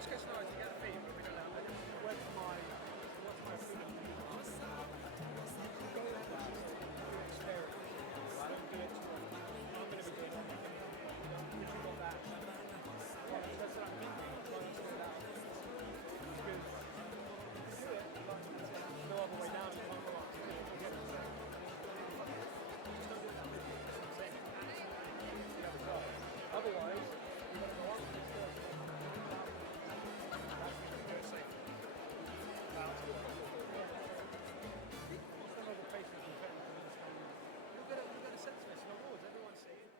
worst case scenario is you get a fee, but we don't have it. What's my freedom? Go with that. Do experience. I don't do it too often. I'm going to be doing everything. If you got that, well, that's what I'm thinking. Why not do that? Because do it, but there's no other way down. You can't go up. Just don't do that. You have a job. Otherwise, you've got to go on to this first. Do it safely. Some other places in Britain can understand. You'll get a sense of it in awards. Everyone's seeing it.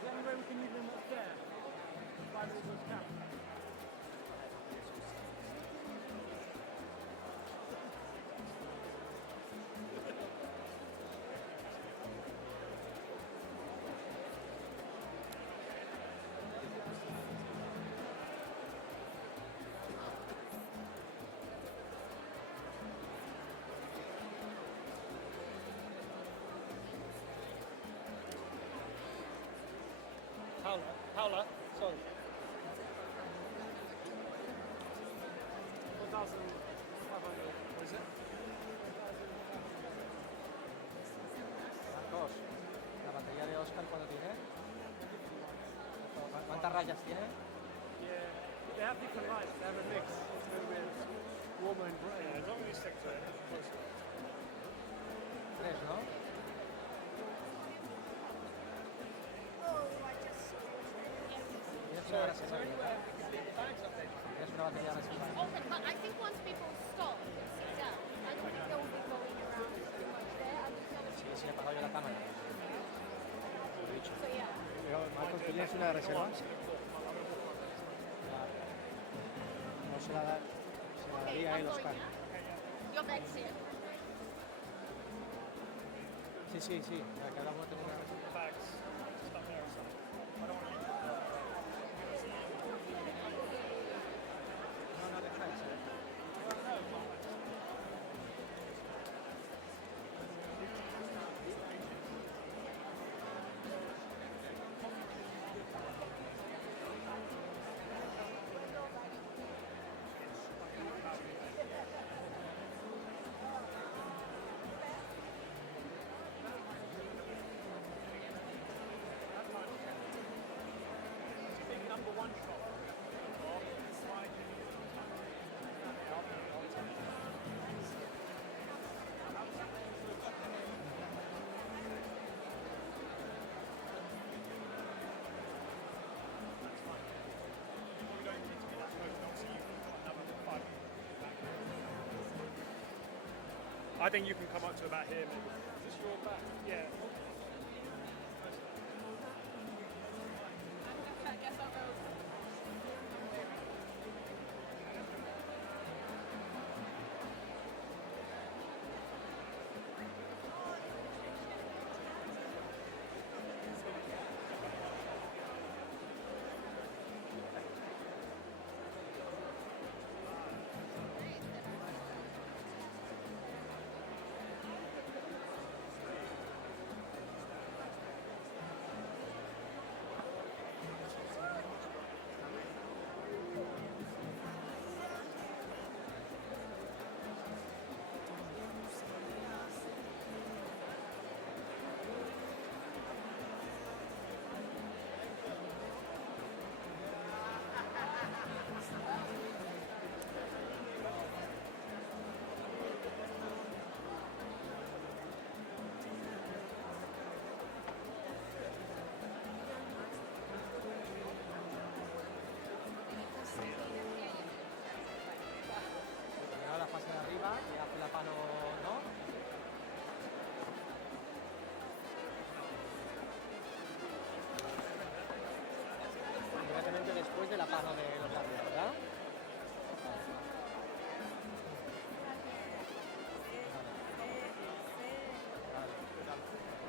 Is there any way we can leave them up there? By the river's camp? Howler, sorry. 1,500. What is it? Marcos, ¿la batería de Oscar cuánto tiene? ¿Cuántas rayas tiene? Yeah, they have different lights. They have a mix. It's a little bit warmer and brighter. As long as you stick to it. Tres, ¿no? Tienes una reserva. Tienes una batería reservada. Open, but I think once people stop and sit down, I don't think they'll be going around too much there. I think they'll Sí, he apagado yo la cámara. Lo he dicho. so yeah. Pero, Marcos, ¿tú tienes una reserva? No se la daría a él, I'm going Oscar. now. Your bag's here. Sí, la que hablamos de una... Bags. Stuff there or something. I don't want to. No, deja eso. Big number one shot. I think you can come up to about here, maybe. Is this your back? Yeah. I guess I'll go.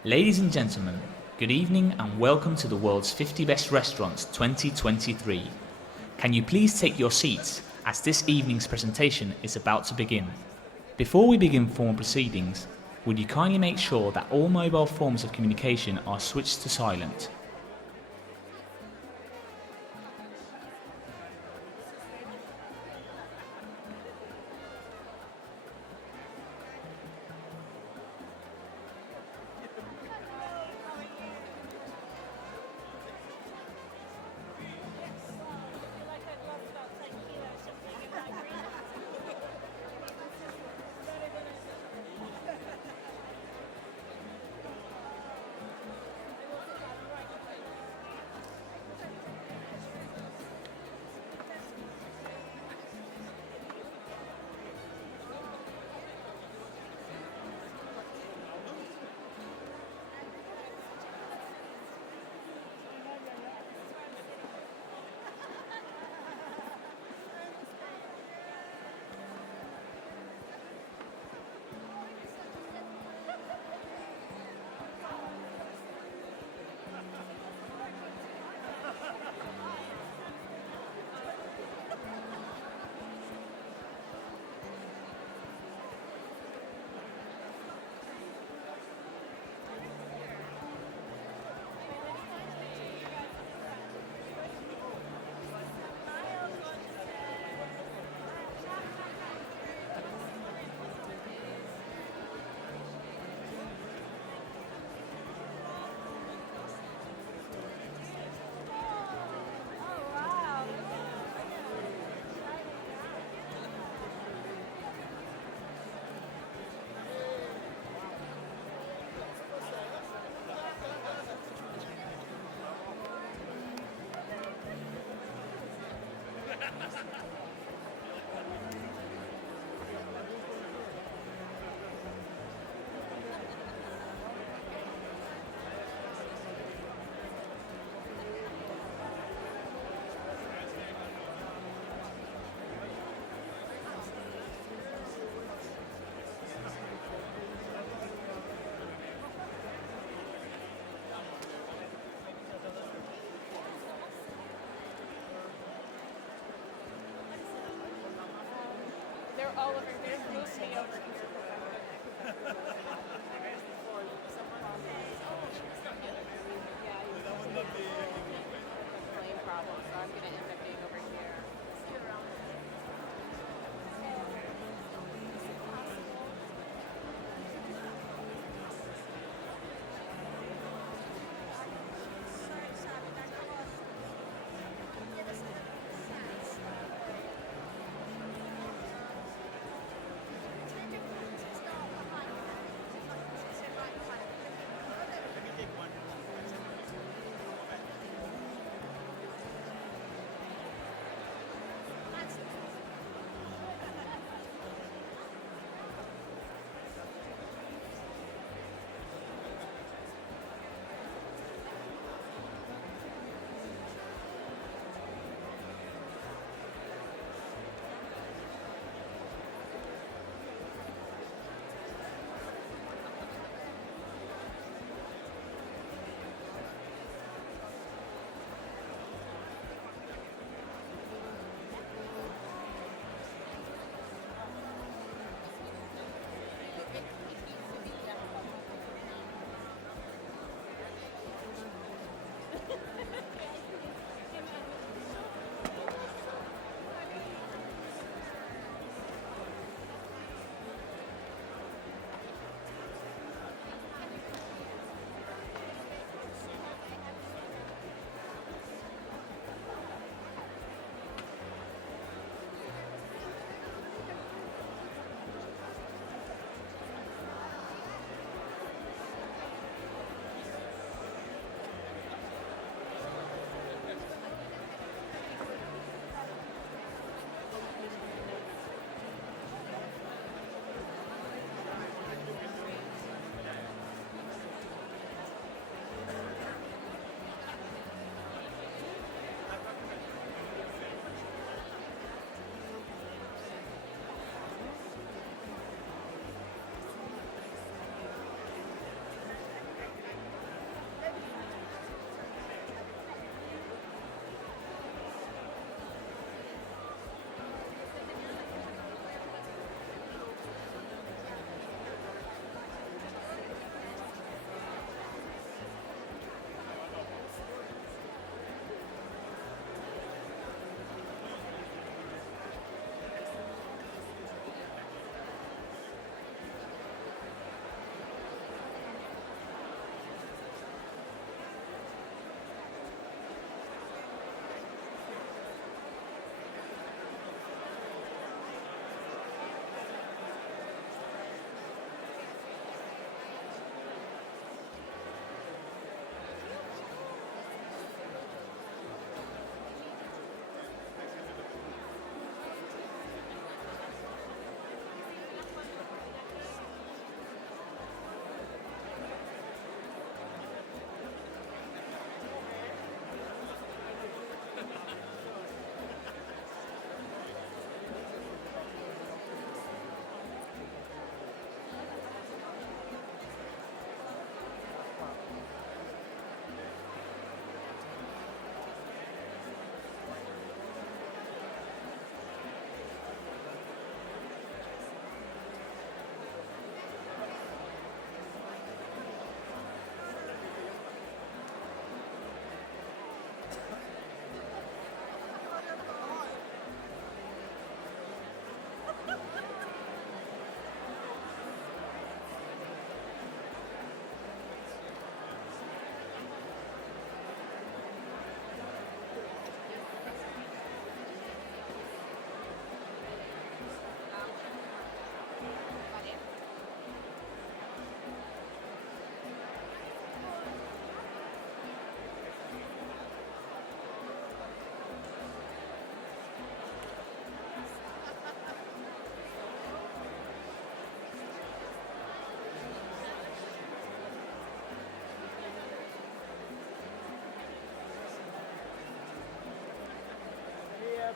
Ladies and gentlemen, good evening and welcome to the world's 50 best restaurants 2023. Can you please take your seats as this evening's presentation is about to begin? Before we begin formal proceedings, would you kindly make sure that all mobile forms of communication are switched to silent?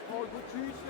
Paul, goed juice.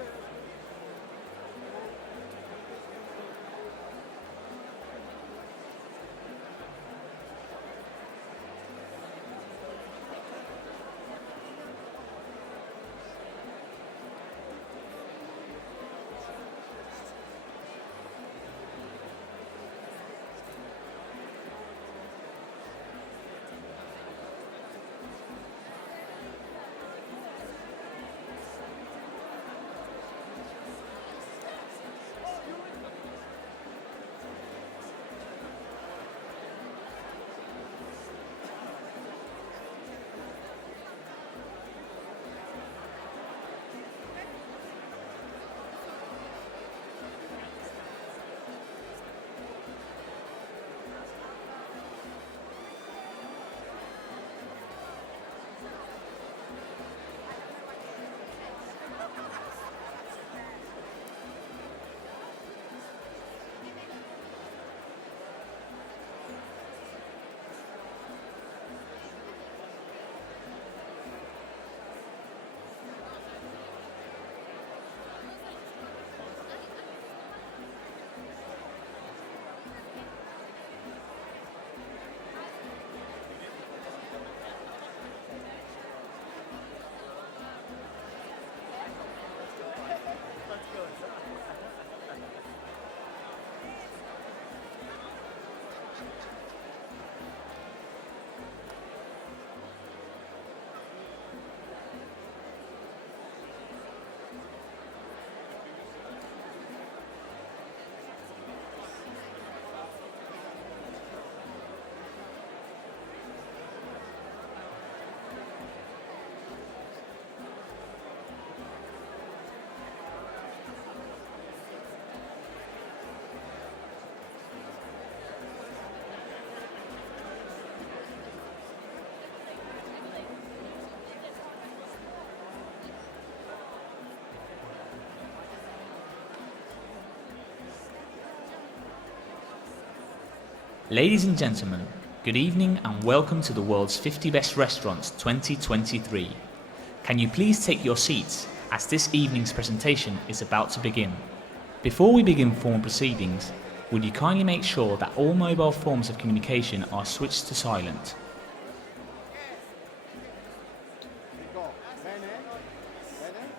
Ladies and gentlemen, good evening and welcome to the world's 50 best restaurants 2023. Can you please take your seats as this evening's presentation is about to begin? Before we begin formal proceedings, would you kindly make sure that all mobile forms of communication are switched to silent? Dico, bene? Bene?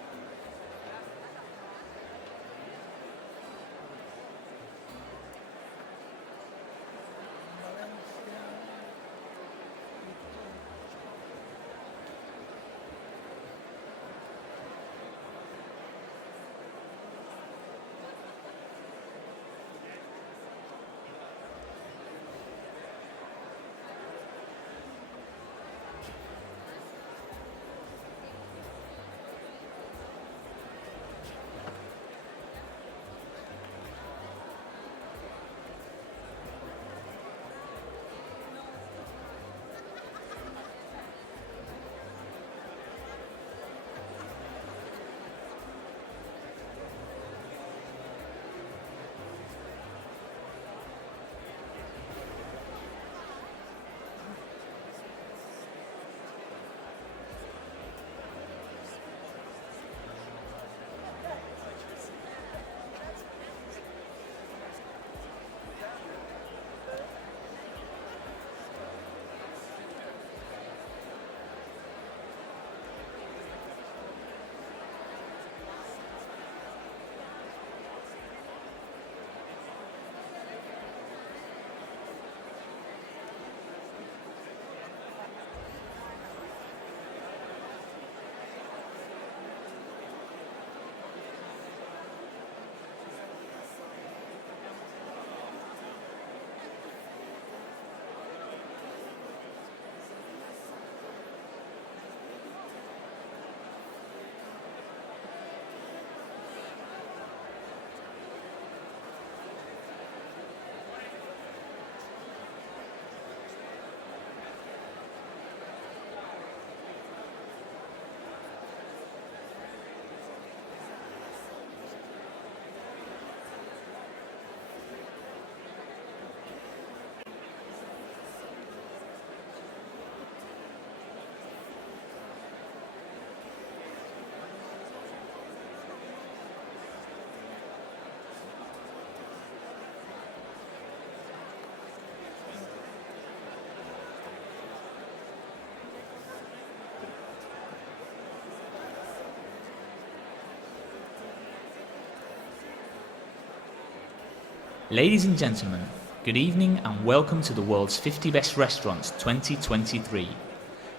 Ladies and gentlemen, good evening and welcome to the world's 50 best restaurants 2023.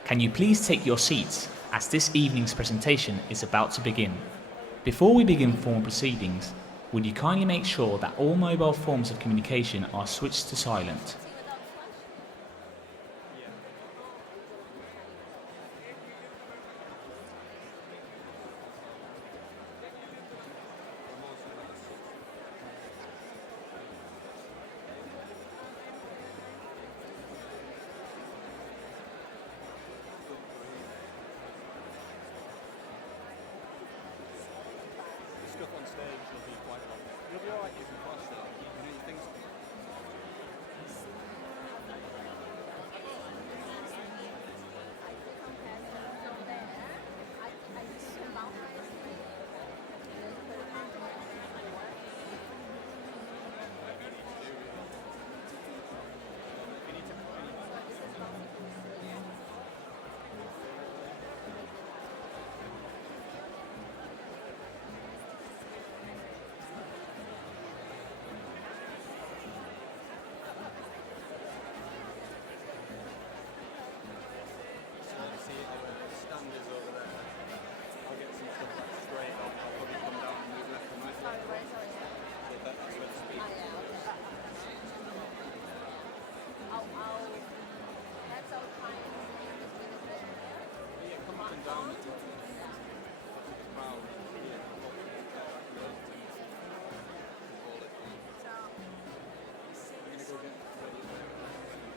Can you please take your seats as this evening's presentation is about to begin? Before we begin formal proceedings, would you kindly make sure that all mobile forms of communication are switched to silent? Stuff on stage will be quite long. You'll be alright, you can cross it. You can do your things. Stand is over there. I'll get some stuff straight up. I'll probably come down and move left and right. Sorry, sorry. So that's where the speed Oh, is. yeah, okay. That's all fine. Yeah, come up and down. It's proud. Yeah. Call it. We're gonna go get ready.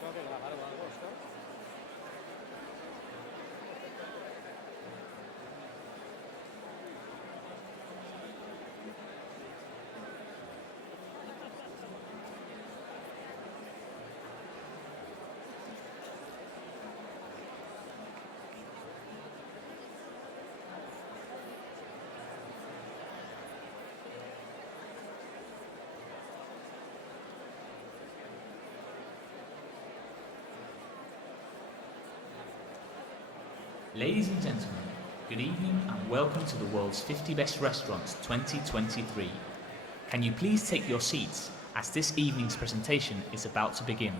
Tengo que grabar o algo esto. Ladies and gentlemen, good evening and welcome to the world's 50 best restaurants 2023. Can you please take your seats as this evening's presentation is about to begin?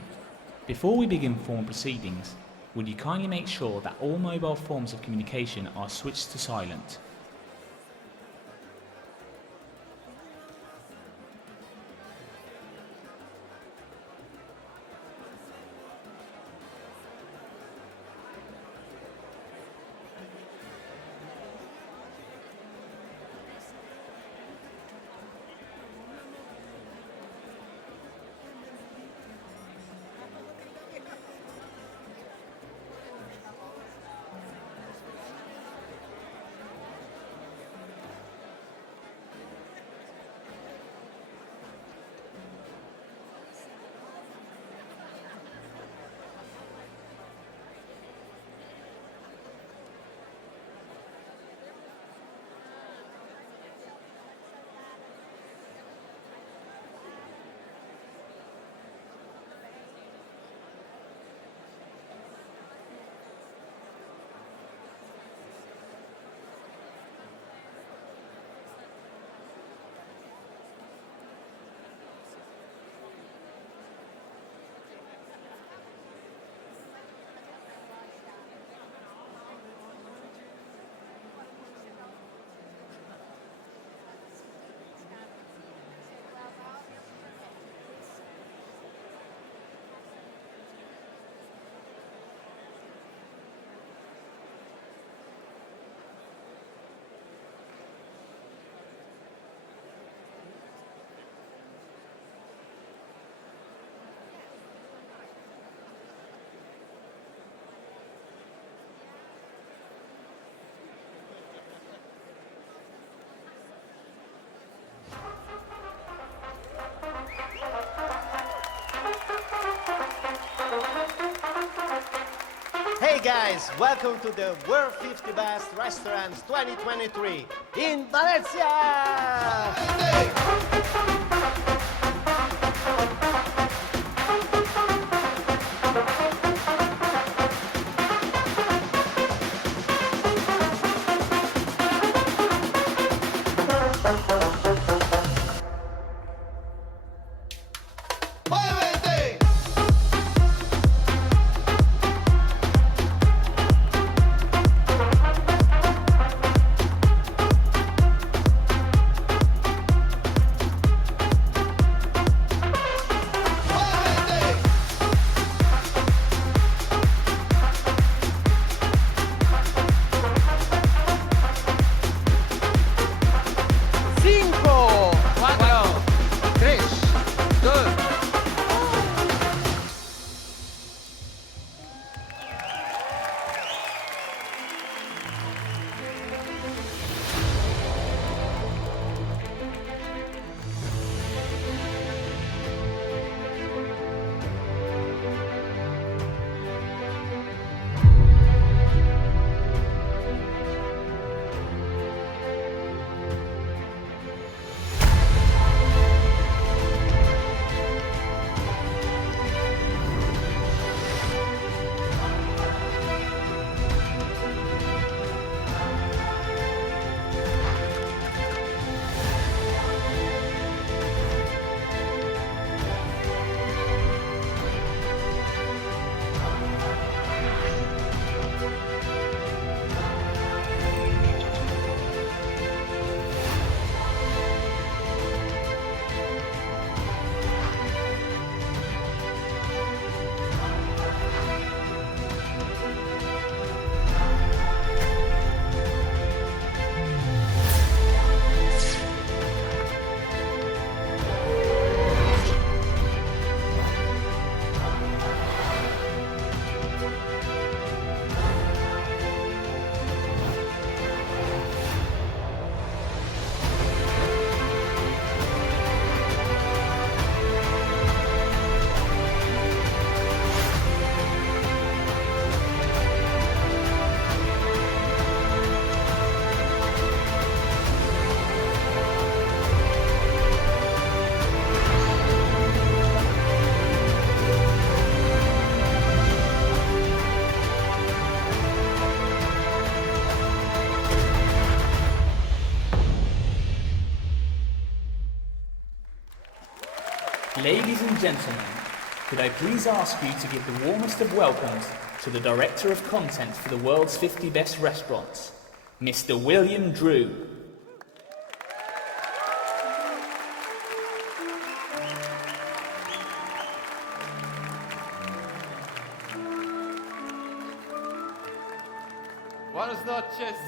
Before we begin formal proceedings, would you kindly make sure that all mobile forms of communication are switched to silent? Hey guys, welcome to the World 50 Best Restaurants 2023 in Valencia! Ladies and gentlemen, could I please ask you to give the warmest of welcomes to the Director of Content for the World's 50 Best Restaurants, Mr. William Drew. Buenas noches,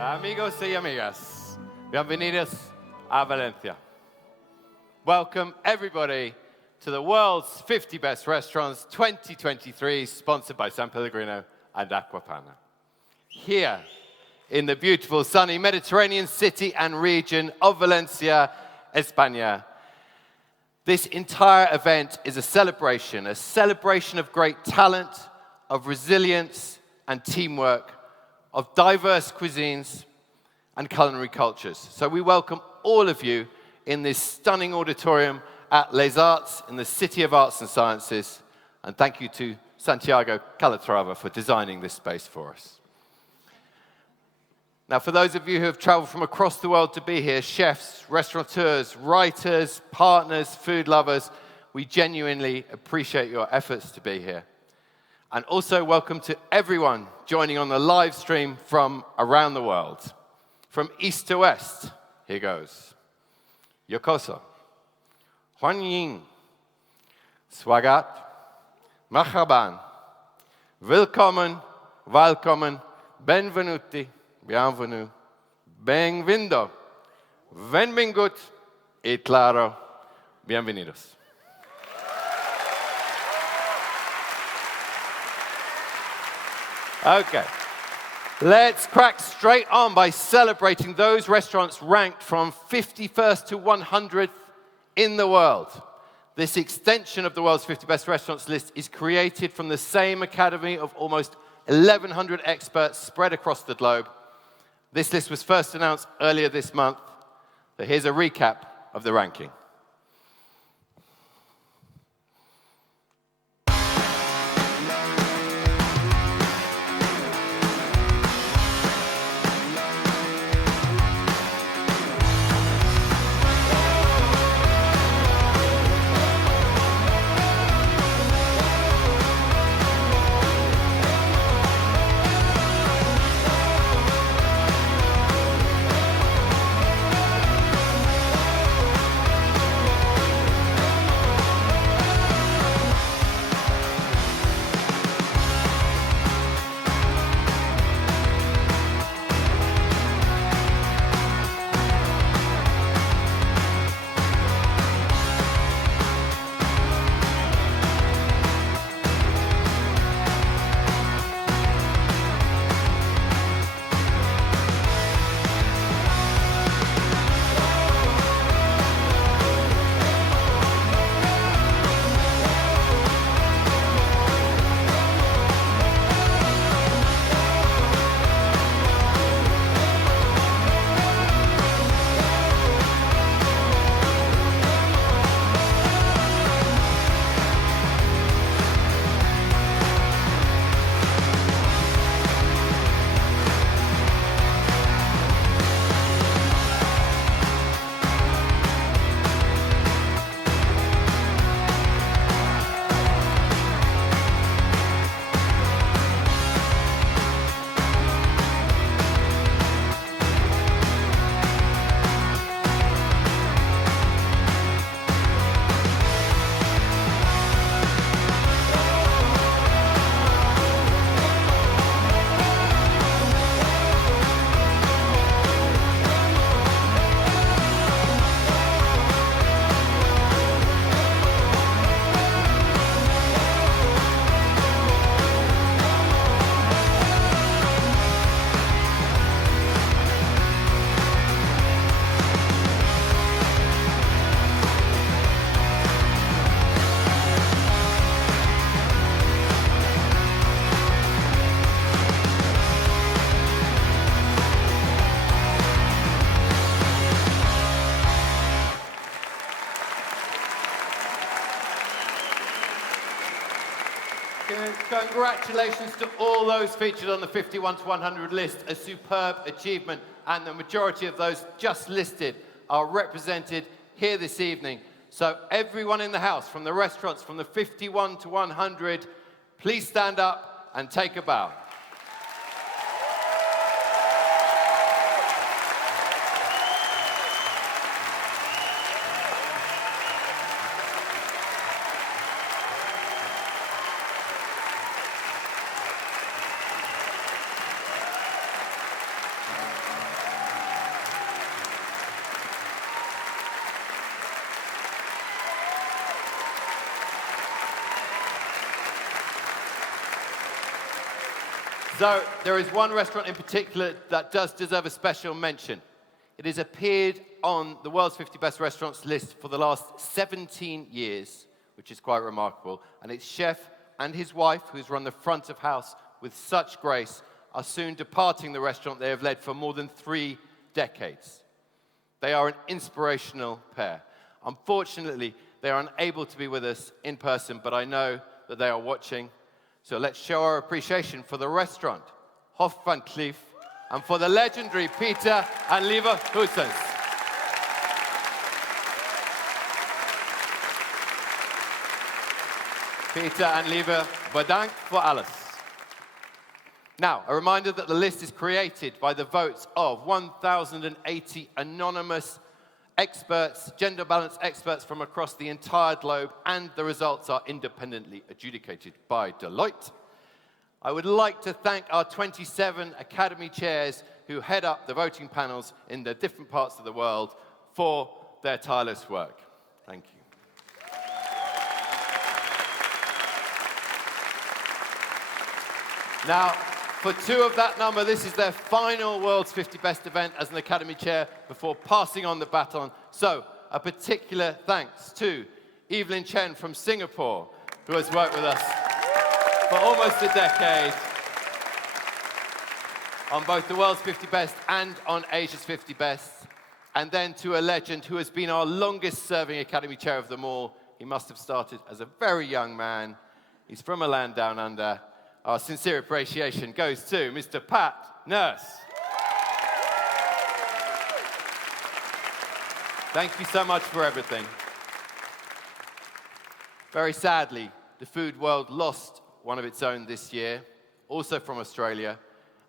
amigos y amigas. Bienvenidos a Valencia. Welcome, everybody, to the World's 50 Best Restaurants 2023, sponsored by San Pellegrino and Aquapana. Here, in the beautiful, sunny Mediterranean city and region of Valencia, España, this entire event is a celebration of great talent, of resilience and teamwork, of diverse cuisines and culinary cultures. So we welcome all of you in this stunning auditorium at Les Arts in the City of Arts and Sciences. And thank you to Santiago Calatrava for designing this space for us. Now, for those of you who have traveled from across the world to be here, chefs, restaurateurs, writers, partners, food lovers, we genuinely appreciate your efforts to be here. And also welcome to everyone joining on the live stream from around the world. From east to west, here goes. Yokoso, Hwanyin, Swagat, Marhaban, Willkommen, Welcome, Benvenuti, Bienvenue, Benvindo, Benvingut, y claro, Bienvenidos. Okay, let's crack straight on by celebrating those restaurants ranked from 51st to 100th in the world. This extension of the world's 50 best restaurants list is created from the same academy of almost 1,100 experts spread across the globe. This list was first announced earlier this month, so here's a recap of the ranking. Congratulations to all those featured on the 51 to 100 list, a superb achievement, and the majority of those just listed are represented here this evening. So everyone in the house, from the restaurants, from the 51 to 100, Please stand up and take a bow. So there is one restaurant in particular that does deserve a special mention. It has appeared on the world's 50 best restaurants list for the last 17 years, which is quite remarkable. And its chef and his wife, who's run the front of house with such grace, are soon departing the restaurant they have led for more than 3 decades. They are an inspirational pair. Unfortunately, they are unable to be with us in person, but I know that they are watching. So let's show our appreciation for the restaurant, Hof van Cleef, and for the legendary Peter and Lieve Goossens. Peter and Lieve, bedankt voor alles. Now, a reminder that the list is created by the votes of 1,080 anonymous experts, gender balance experts from across the entire globe, and the results are independently adjudicated by Deloitte. I would like to thank our 27 Academy chairs who head up the voting panels in the different parts of the world for their tireless work. Thank you. Now, for 2 of that number, this is their final World's 50 Best event as an Academy Chair before passing on the baton. So, a particular thanks to Evelyn Chen from Singapore, who has worked with us for almost a decade on both the World's 50 Best and on Asia's 50 Best. And then to a legend who has been our longest-serving Academy Chair of them all. He must have started as a very young man. He's from a land down under. Our sincere appreciation goes to Mr. Pat Nurse. Thank you so much for everything. Very sadly, the food world lost one of its own this year, also from Australia,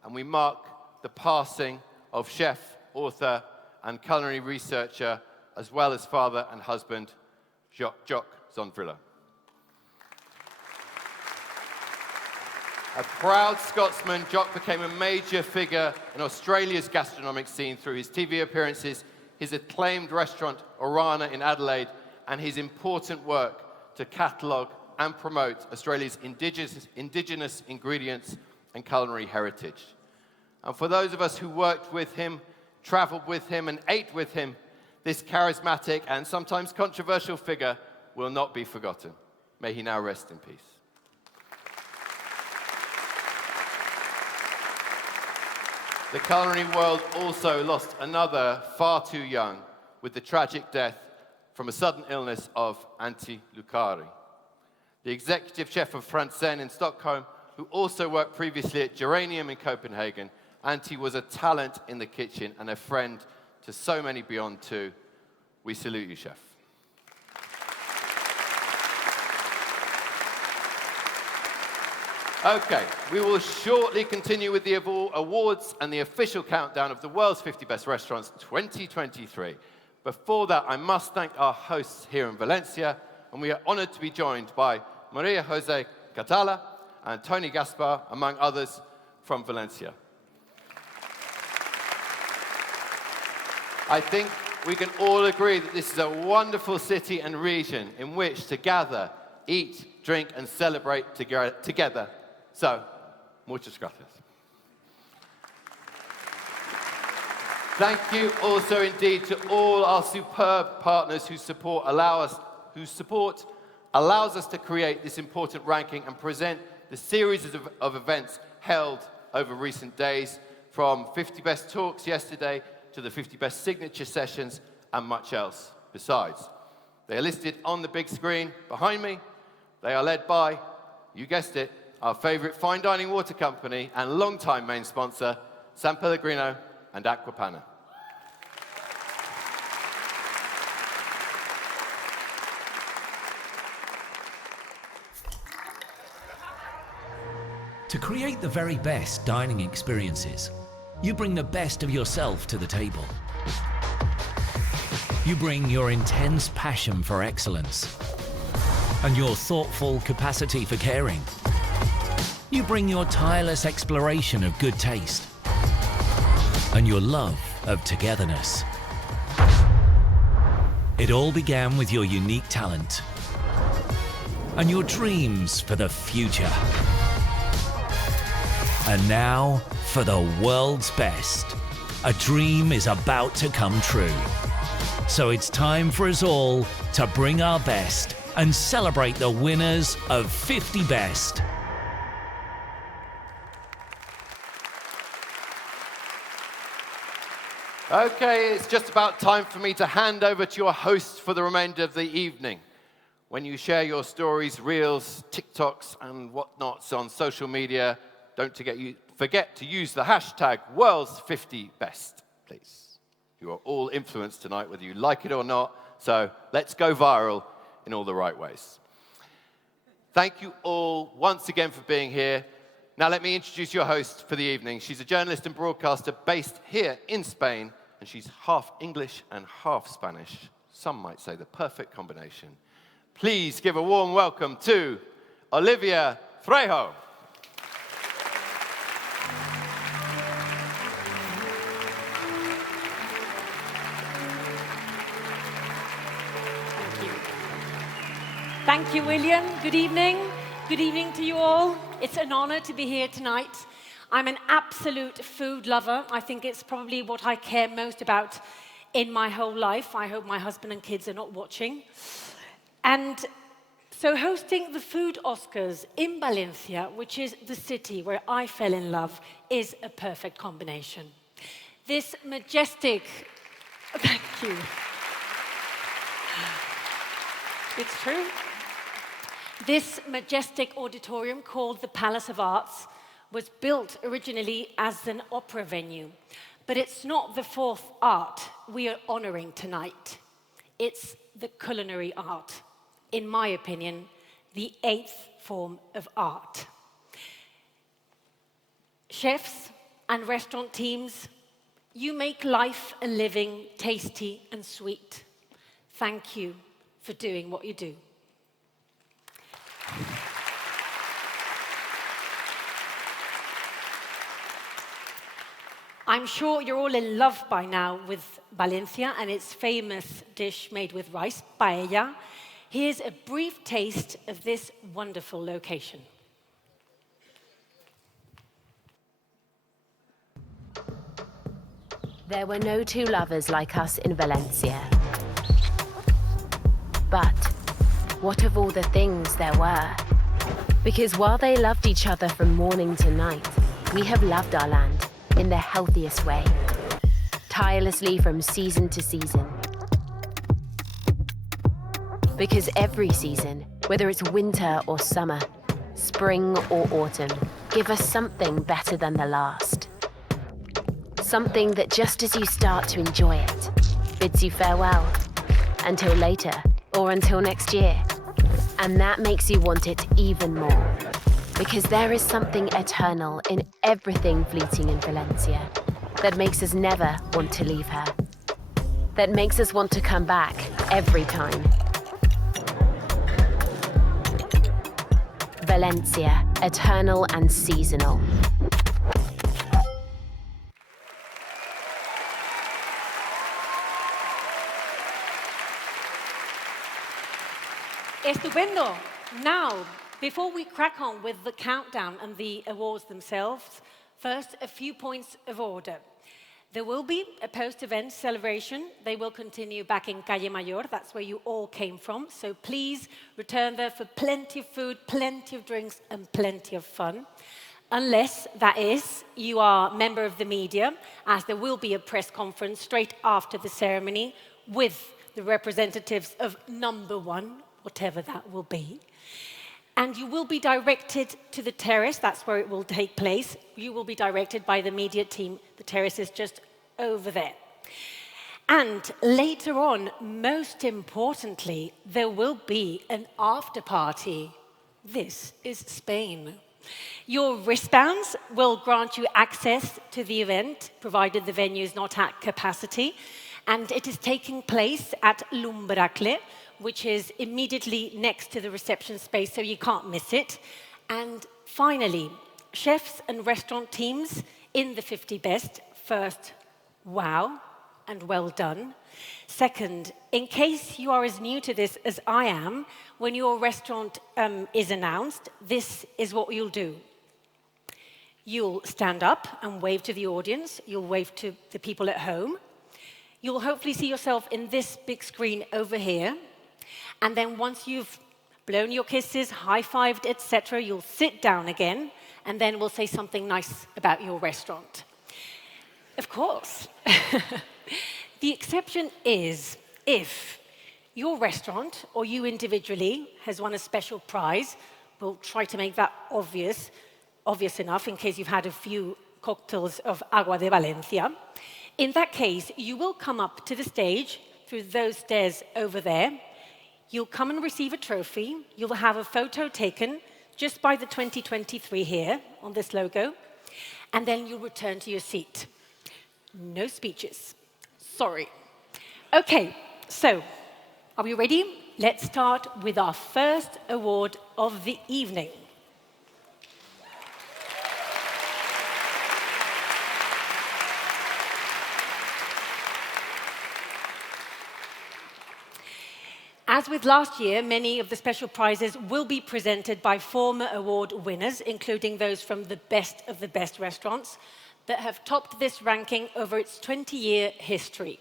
and we mark the passing of chef, author, and culinary researcher, as well as father and husband, Jock Zonvrillo. A proud Scotsman, Jock became a major figure in Australia's gastronomic scene through his TV appearances, his acclaimed restaurant, Orana in Adelaide, and his important work to catalogue and promote Australia's indigenous ingredients and culinary heritage. And for those of us who worked with him, travelled with him, and ate with him, this charismatic and sometimes controversial figure will not be forgotten. May he now rest in peace. The culinary world also lost another far too young with the tragic death from a sudden illness of Antti Lukkari. The executive chef of Franzén in Stockholm, who also worked previously at Geranium in Copenhagen, Antti was a talent in the kitchen and a friend to so many beyond too. We salute you, chef. Okay, we will shortly continue with the awards and the official countdown of the world's 50 best restaurants 2023. Before that, I must thank our hosts here in Valencia, and we are honored to be joined by Maria Jose Catala and Tony Gaspar, among others, from Valencia. I think we can all agree that this is a wonderful city and region in which to gather, eat, drink, and celebrate together. So, muchas gracias. Thank you also indeed to all our superb partners whose support allows us to create this important ranking and present the series of events held over recent days, from 50 Best Talks yesterday to the 50 Best Signature Sessions and much else besides. They are listed on the big screen behind me. They are led by, you guessed it, our favorite fine dining water company and longtime main sponsor, San Pellegrino and Aquapana. To create the very best dining experiences, you bring the best of yourself to the table. You bring your intense passion for excellence and your thoughtful capacity for caring. You bring your tireless exploration of good taste and your love of togetherness. It all began with your unique talent and your dreams for the future. And now, for the world's best, a dream is about to come true. So it's time for us all to bring our best and celebrate the winners of 50 Best. Okay, it's just about time for me to hand over to your host for the remainder of the evening. When you share your stories, reels, TikToks, and whatnots on social media, don't forget to use the hashtag Worlds50Best, please. You are all influenced tonight, whether you like it or not, so let's go viral in all the right ways. Thank you all once again for being here. Now let me introduce your host for the evening. She's a journalist and broadcaster based here in Spain, and she's half English and half Spanish. Some might say the perfect combination. Please give a warm welcome to Olivia Frejo. Thank you, William. Good evening. Good evening to you all. It's an honor to be here tonight. I'm an absolute food lover. I think it's probably what I care most about in my whole life. I hope my husband and kids are not watching. And so hosting the Food Oscars in Valencia, which is the city where I fell in love, is a perfect combination. This majestic... Thank you. It's true. This majestic auditorium, called the Palace of Arts, was built originally as an opera venue. But it's not the fourth art we are honoring tonight. It's the culinary art. In my opinion, the eighth form of art. Chefs and restaurant teams, you make life and living tasty and sweet. Thank you for doing what you do. I'm sure you're all in love by now with Valencia and its famous dish made with rice, paella. Here's a brief taste of this wonderful location. There were no two lovers like us in Valencia. But what of all the things there were? Because while they loved each other from morning to night, we have loved our land in the healthiest way, tirelessly from season to season. Because every season, whether it's winter or summer, spring or autumn, give us something better than the last. Something that just as you start to enjoy it, bids you farewell, until later, or until next year. And that makes you want it even more. Because there is something eternal in everything fleeting in Valencia that makes us never want to leave her. That makes us want to come back every time. Valencia, eternal and seasonal. Estupendo. Now, before we crack on with the countdown and the awards themselves, first, a few points of order. There will be a post-event celebration. They will continue back in Calle Mayor. That's where you all came from. So please return there for plenty of food, plenty of drinks, and plenty of fun. Unless, that is, you are a member of the media, as there will be a press conference straight after the ceremony with the representatives of number one, whatever that will be. And you will be directed to the terrace. That's where it will take place. You will be directed by the media team. The terrace is just over there. And later on, most importantly, there will be an after party. This is Spain. Your wristbands will grant you access to the event, provided the venue is not at capacity, and it is taking place at L'Umbracle, which is immediately next to the reception space, so you can't miss it. And finally, chefs and restaurant teams in the 50 best. First, wow and well done. Second, in case you are as new to this as I am, when your restaurant is announced, this is what you'll do. You'll stand up and wave to the audience. You'll wave to the people at home. You'll hopefully see yourself in this big screen over here. And then once you've blown your kisses, high-fived, etc., you'll sit down again, and then we'll say something nice about your restaurant. Of course. The exception is if your restaurant or you individually has won a special prize. We'll try to make that obvious enough in case you've had a few cocktails of Agua de Valencia. In that case, you will come up to the stage through those stairs over there. You'll come and receive a trophy. You'll have a photo taken just by the 2023 here on this logo. And then you'll return to your seat. No speeches. Sorry. Okay, so are we ready? Let's start with our first award of the evening. As with last year, many of the special prizes will be presented by former award winners, including those from the best restaurants that have topped this ranking over its 20-year history.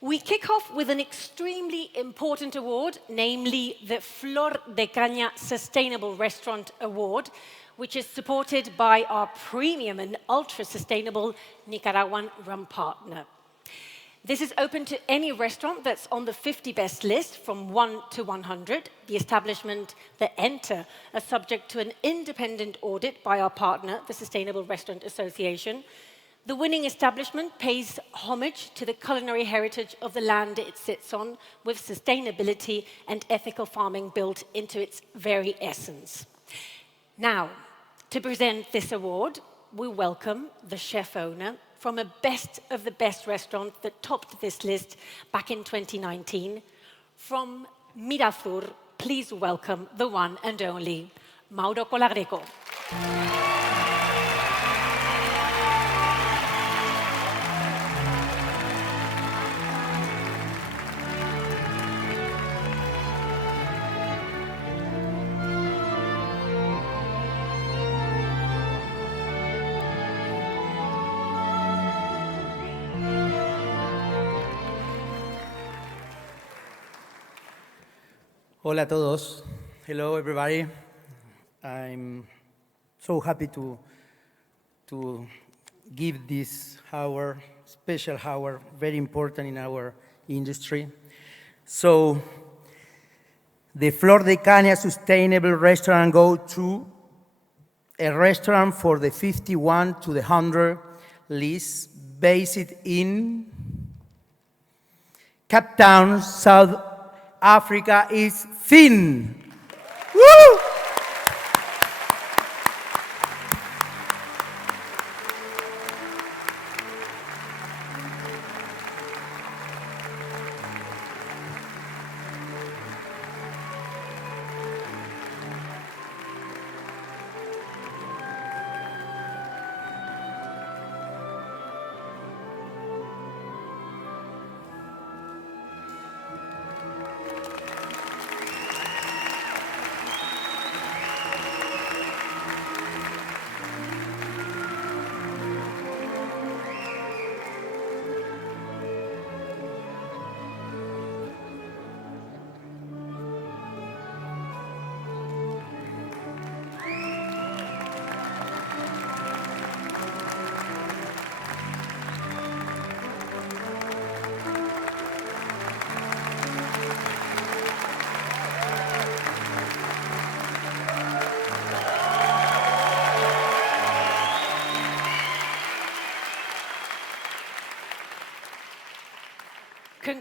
We kick off with an extremely important award, namely the Flor de Caña Sustainable Restaurant Award, which is supported by our premium and ultra-sustainable Nicaraguan rum partner. This is open to any restaurant that's on the 50 best list from 1 to 100. The establishment that enter are subject to an independent audit by our partner, the Sustainable Restaurant Association. The winning establishment pays homage to the culinary heritage of the land it sits on, with sustainability and ethical farming built into its very essence. Now, to present this award, we welcome the chef owner from a best of the best restaurant that topped this list back in 2019. From Mirazur, please welcome the one and only Mauro Colagreco. Hola a todos. Hello, everybody. I'm so happy to give this hour, special hour, very important in our industry. So, the Flor de Caña Sustainable Restaurant go to a restaurant for the 51 to the 100 list based in Cape Town, South Africa is thin. Woo!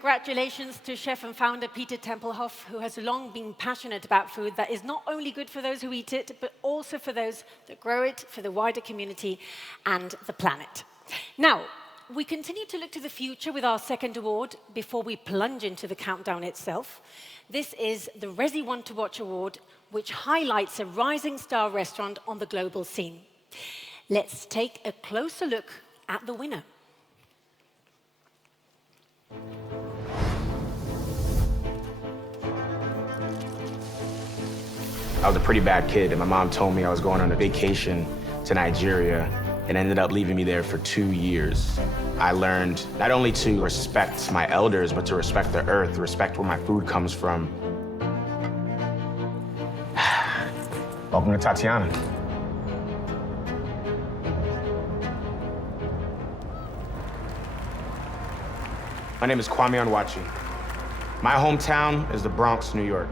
congratulations to chef and founder Peter Tempelhof, who has long been passionate about food that is not only good for those who eat it, but also for those that grow it, for the wider community and the planet. Now, we continue to look to the future with our second award before we plunge into the countdown itself. This is the Resy One to Watch Award, which highlights a rising star restaurant on the global scene. Let's take a closer look at the winner. I was a pretty bad kid, and my mom told me I was going on a vacation to Nigeria and ended up leaving me there for 2 years. I learned not only to respect my elders, but to respect the earth, respect where my food comes from. Welcome to Tatiana. My name is Kwame Onwuachi. My hometown is the Bronx, New York.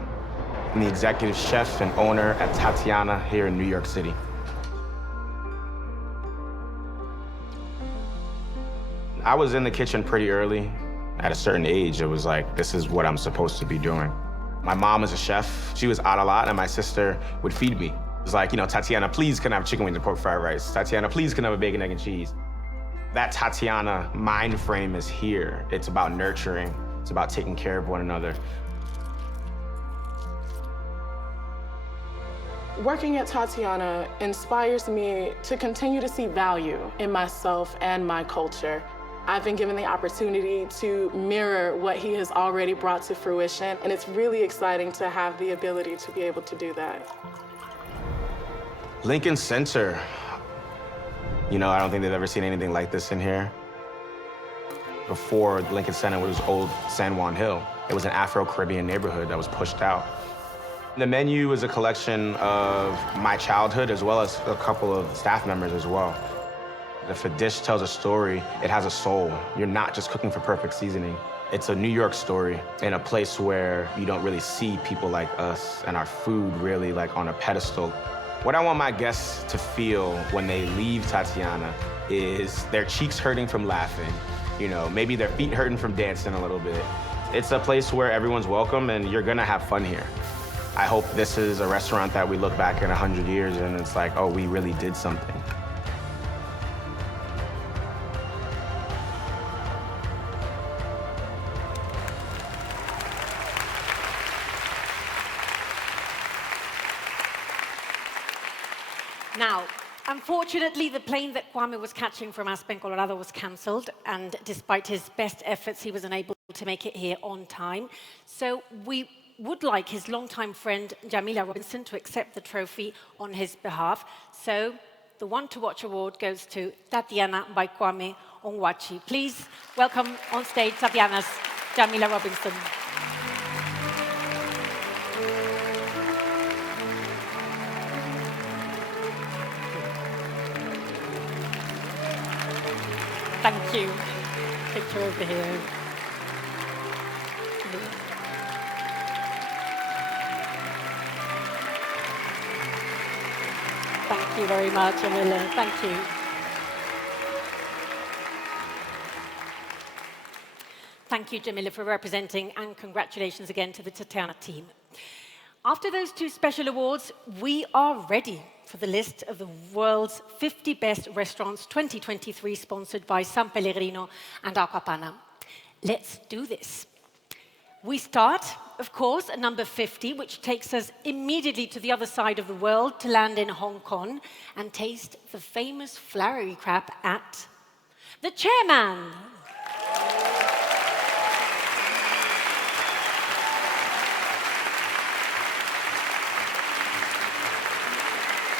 I'm the executive chef and owner at Tatiana here in New York City. I was in the kitchen pretty early. At a certain age, it was like, this is what I'm supposed to be doing. My mom is a chef. She was out a lot, and my sister would feed me. It was like, you know, Tatiana, please can I have chicken wings and pork fried rice? Tatiana, please can I have a bacon, egg, and cheese? That Tatiana mind frame is here. It's about nurturing. It's about taking care of one another. Working at Tatiana inspires me to continue to see value in myself and my culture. I've been given the opportunity to mirror what he has already brought to fruition, and it's really exciting to have the ability to be able to do that. Lincoln Center. You know, I don't think they've ever seen anything like this in here. Before Lincoln Center was old San Juan Hill. It was an Afro-Caribbean neighborhood that was pushed out. The menu is a collection of my childhood as well as a couple of staff members as well. If a dish tells a story, it has a soul. You're not just cooking for perfect seasoning. It's a New York story in a place where you don't really see people like us and our food really like on a pedestal. What I want my guests to feel when they leave Tatiana is their cheeks hurting from laughing, you know, maybe their feet hurting from dancing a little bit. It's a place where everyone's welcome and you're gonna have fun here. I hope this is a restaurant that we look back in 100 years and it's like, oh, we really did something. Now, unfortunately, the plane that Kwame was catching from Aspen, Colorado was cancelled, and despite his best efforts, he was unable to make it here on time. So we would like his longtime friend, Jamila Robinson, to accept the trophy on his behalf. So the One to Watch award goes to Tatiana by Kwame Onwuachi. Please welcome on stage Tatiana's Jamila Robinson. Thank you. Picture over here. Thank you very much, Jamila. Thank you. Thank you, Jamila, for representing, and congratulations again to the Tatiana team. After those two special awards, we are ready for the list of the world's 50 best restaurants 2023, sponsored by San Pellegrino and Aquapana. Let's do this. We start, of course, at number 50, which takes us immediately to the other side of the world to land in Hong Kong and taste the famous flowery crab at the Chairman.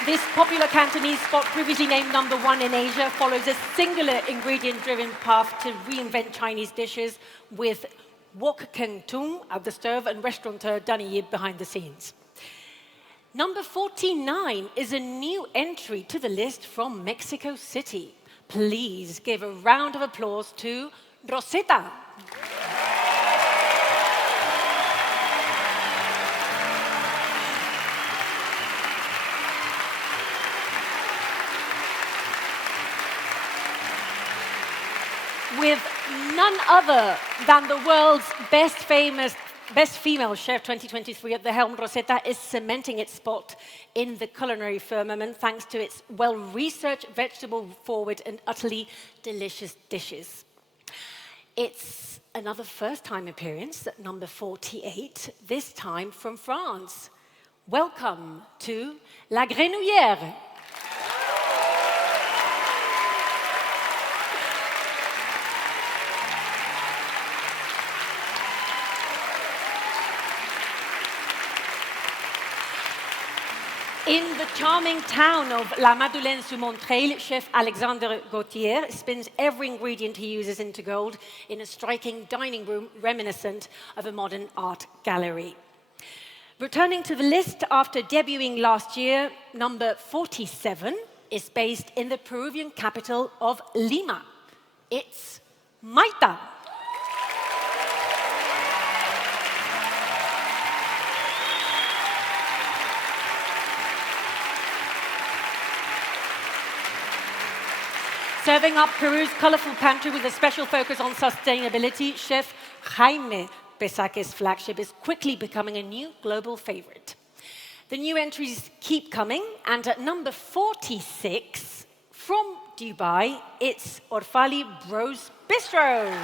This popular Cantonese spot, previously named #1 in Asia, follows a singular ingredient-driven path to reinvent Chinese dishes with Wok Keng Tung at the stove and restaurateur Danny Yip behind the scenes. Number 49 is a new entry to the list from Mexico City. Please give a round of applause to Rosetta. With None other than the world's best female chef 2023 at the helm. Rosetta is cementing its spot in the culinary firmament thanks to its well-researched, vegetable-forward and utterly delicious dishes. It's another first-time appearance at number 48, this time from France. Welcome to La Grenouillère. In the charming town of La Madeleine-sous-Montreuil, chef Alexandre Gauthier spins every ingredient he uses into gold in a striking dining room reminiscent of a modern art gallery. Returning to the list after debuting last year, number 47 is based in the Peruvian capital of Lima. It's Maita. Serving up Peru's colorful pantry with a special focus on sustainability, chef Jaime Pesaque's flagship is quickly becoming a new global favorite. The new entries keep coming, and at number 46, from Dubai, it's Orfali Bros Bistro.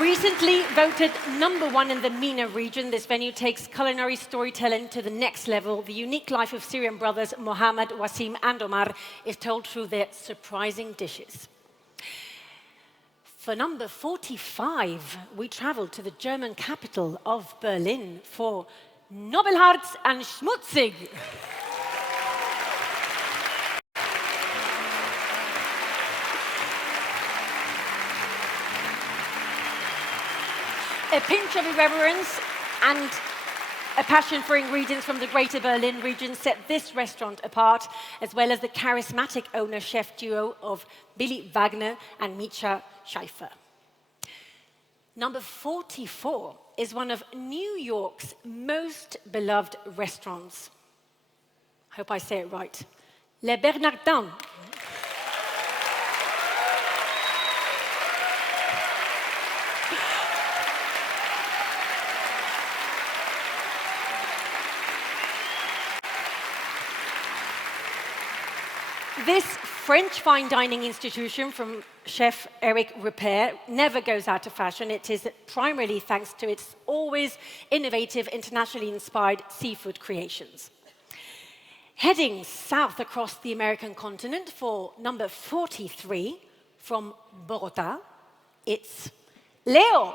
Recently voted number 1 in the MENA region, this venue takes culinary storytelling to the next level. The unique life of Syrian brothers Mohammed, Wasim, and Omar is told through their surprising dishes. For number 45, we traveled to the German capital of Berlin for Nobelharz and Schmutzig. A pinch of irreverence and a passion for ingredients from the greater Berlin region set this restaurant apart, as well as the charismatic owner-chef duo of Billy Wagner and Mischa Schäfer. Number 44 is one of New York's most beloved restaurants. I hope I say it right. Le Bernardin. This French fine dining institution from chef Eric Ripert never goes out of fashion. It is primarily thanks to its always innovative, internationally inspired seafood creations. Heading south across the American continent for number 43 from Bogota, it's Leo.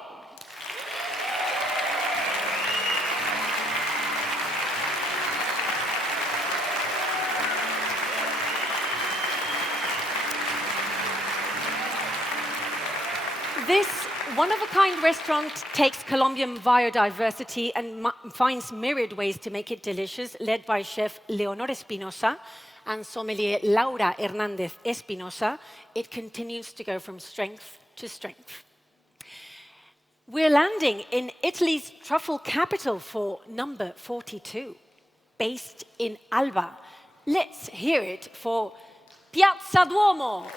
This one-of-a-kind restaurant takes Colombian biodiversity and finds myriad ways to make it delicious, led by chef Leonor Espinosa and sommelier Laura Hernández Espinosa. It continues to go from strength to strength. We're landing in Italy's truffle capital for number 42, based in Alba. Let's hear it for Piazza Duomo.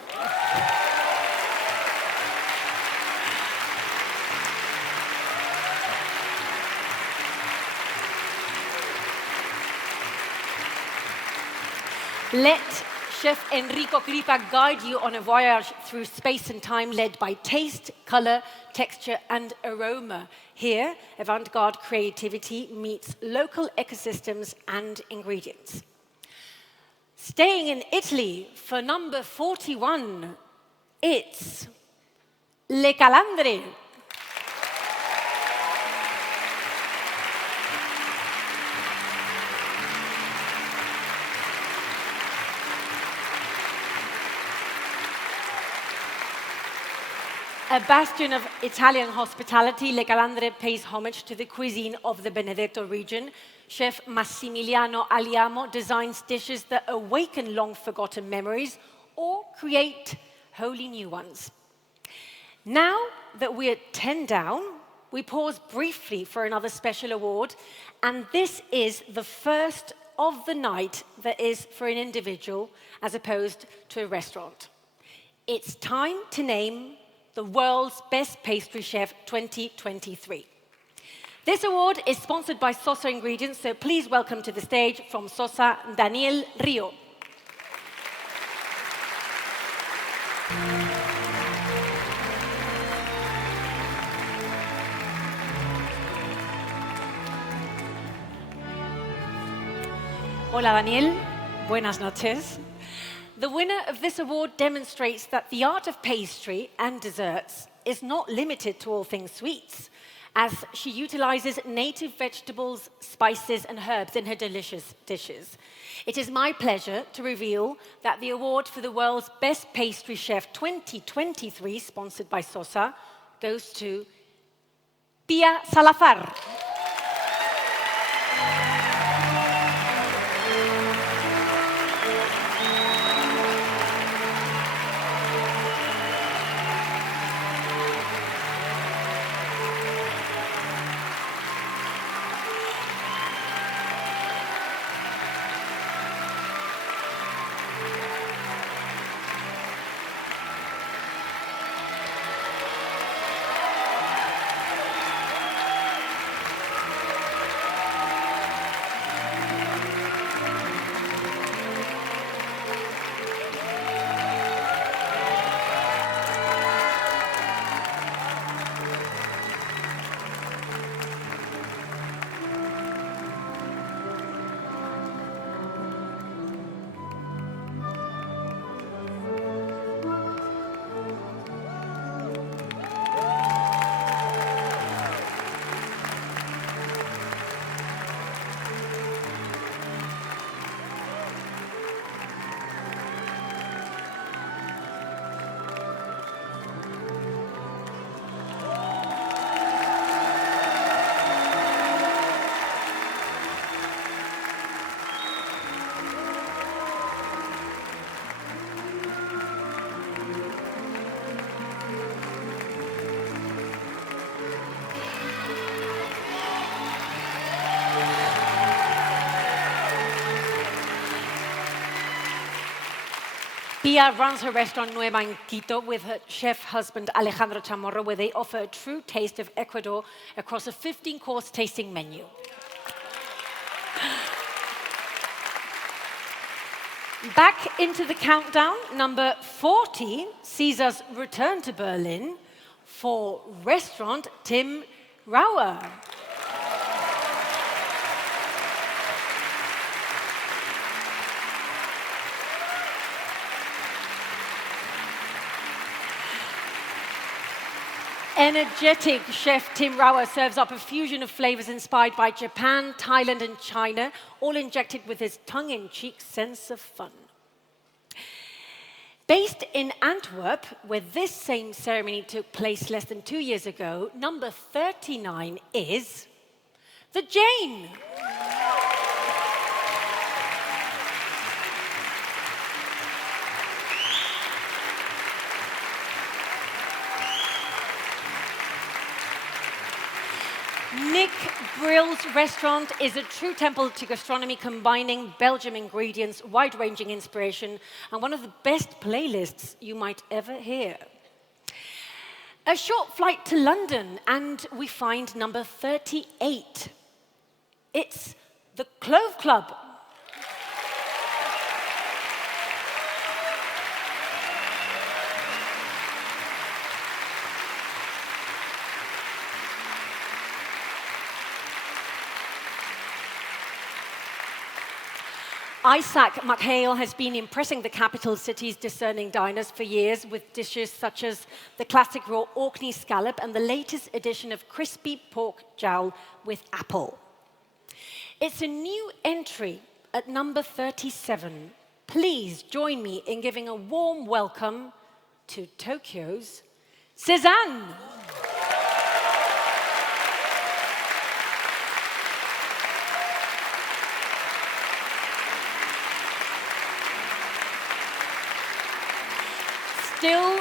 Let Chef Enrico Cripa guide you on a voyage through space and time led by taste, color, texture, and aroma. Here, avant-garde creativity meets local ecosystems and ingredients. Staying in Italy for number 41, it's Le Calandre. A bastion of Italian hospitality, Le Calandre pays homage to the cuisine of the Benedetto region. Chef Massimiliano Aliamo designs dishes that awaken long-forgotten memories or create wholly new ones. Now that we're 10 down, we pause briefly for another special award, and this is the first of the night that is for an individual as opposed to a restaurant. It's time to name the world's best pastry chef 2023. This award is sponsored by Sosa Ingredients, so please welcome to the stage from Sosa, Daniel Rio. Hola, Daniel. Buenas noches. The winner of this award demonstrates that the art of pastry and desserts is not limited to all things sweets, as she utilizes native vegetables, spices, and herbs in her delicious dishes. It is my pleasure to reveal that the award for the world's best pastry chef 2023, sponsored by Sosa, goes to Pia Salazar. Pia runs her restaurant Nueva in Quito with her chef husband Alejandro Chamorro, where they offer a true taste of Ecuador across a 15-course tasting menu. Back into the countdown, number 40 sees us return to Berlin for restaurant Tim Rauer. Energetic chef Tim Rauer serves up a fusion of flavors inspired by Japan, Thailand, and China, all injected with his tongue-in-cheek sense of fun. Based in Antwerp, where this same ceremony took place less than 2 years ago, number 39 is the Jane. Nick Brill's restaurant is a true temple to gastronomy, combining Belgian ingredients, wide-ranging inspiration, and one of the best playlists you might ever hear. A short flight to London, and we find number 38. It's the Clove Club. Isaac McHale has been impressing the capital city's discerning diners for years with dishes such as the classic raw Orkney scallop and the latest edition of crispy pork jowl with apple. It's a new entry at number 37. Please join me in giving a warm welcome to Tokyo's Cézanne. Still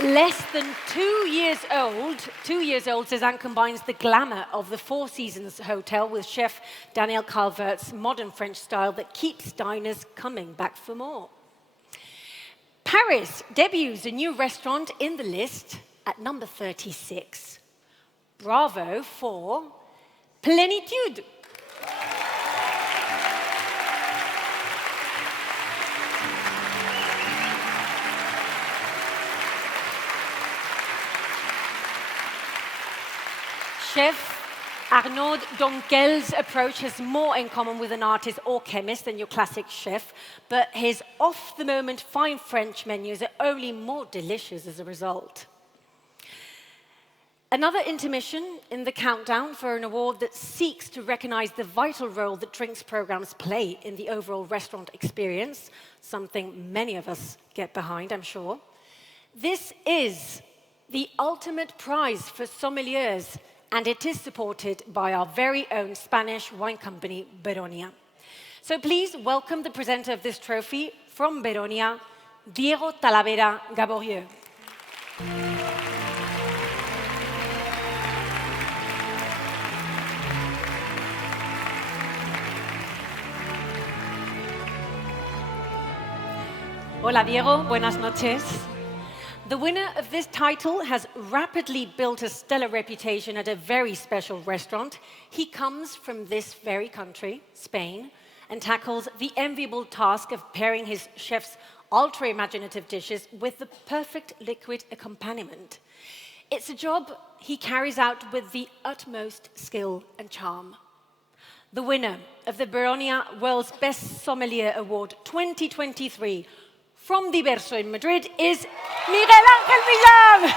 Less than 2 years old, Cézanne combines the glamour of the Four Seasons Hotel with chef Daniel Calvert's modern French style that keeps diners coming back for more. Paris debuts a new restaurant in the list at number 36. Bravo for Plénitude. Chef Arnaud Donquel's approach has more in common with an artist or chemist than your classic chef, but his off-the-moment fine French menus are only more delicious as a result. Another intermission in the countdown for an award that seeks to recognize the vital role that drinks programs play in the overall restaurant experience, something many of us get behind, I'm sure. This is the ultimate prize for sommeliers, and it is supported by our very own Spanish wine company, Beronia. So please welcome the presenter of this trophy from Beronia, Diego Talavera Gaborieux. Hola, Diego. Buenas noches. The winner of this title has rapidly built a stellar reputation at a very special restaurant. He comes from this very country, Spain, and tackles the enviable task of pairing his chef's ultra-imaginative dishes with the perfect liquid accompaniment. It's a job he carries out with the utmost skill and charm. The winner of the Beronia World's Best Sommelier Award 2023 from Diverso in Madrid is Miguel Ángel Millán.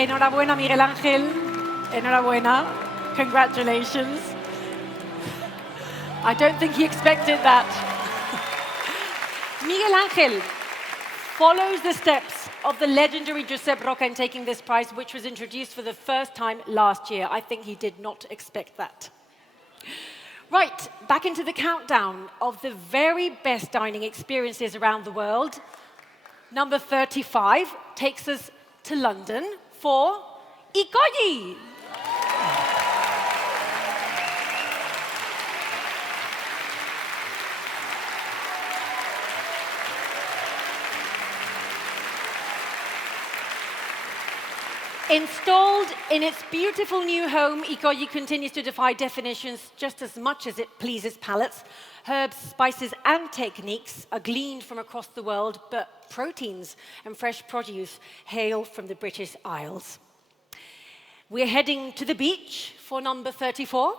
Enhorabuena, Miguel Ángel. Enhorabuena. Congratulations. I don't think he expected that. Miguel Ángel follows the steps of the legendary Josep Roca in taking this prize, which was introduced for the first time last year. I think he did not expect that. Right, back into the countdown of the very best dining experiences around the world. Number 35 takes us to London for Ikoyi. Installed in its beautiful new home, Ikoyi continues to defy definitions just as much as it pleases palates. Herbs, spices, and techniques are gleaned from across the world, but proteins and fresh produce hail from the British Isles. We're heading to the beach for number 34.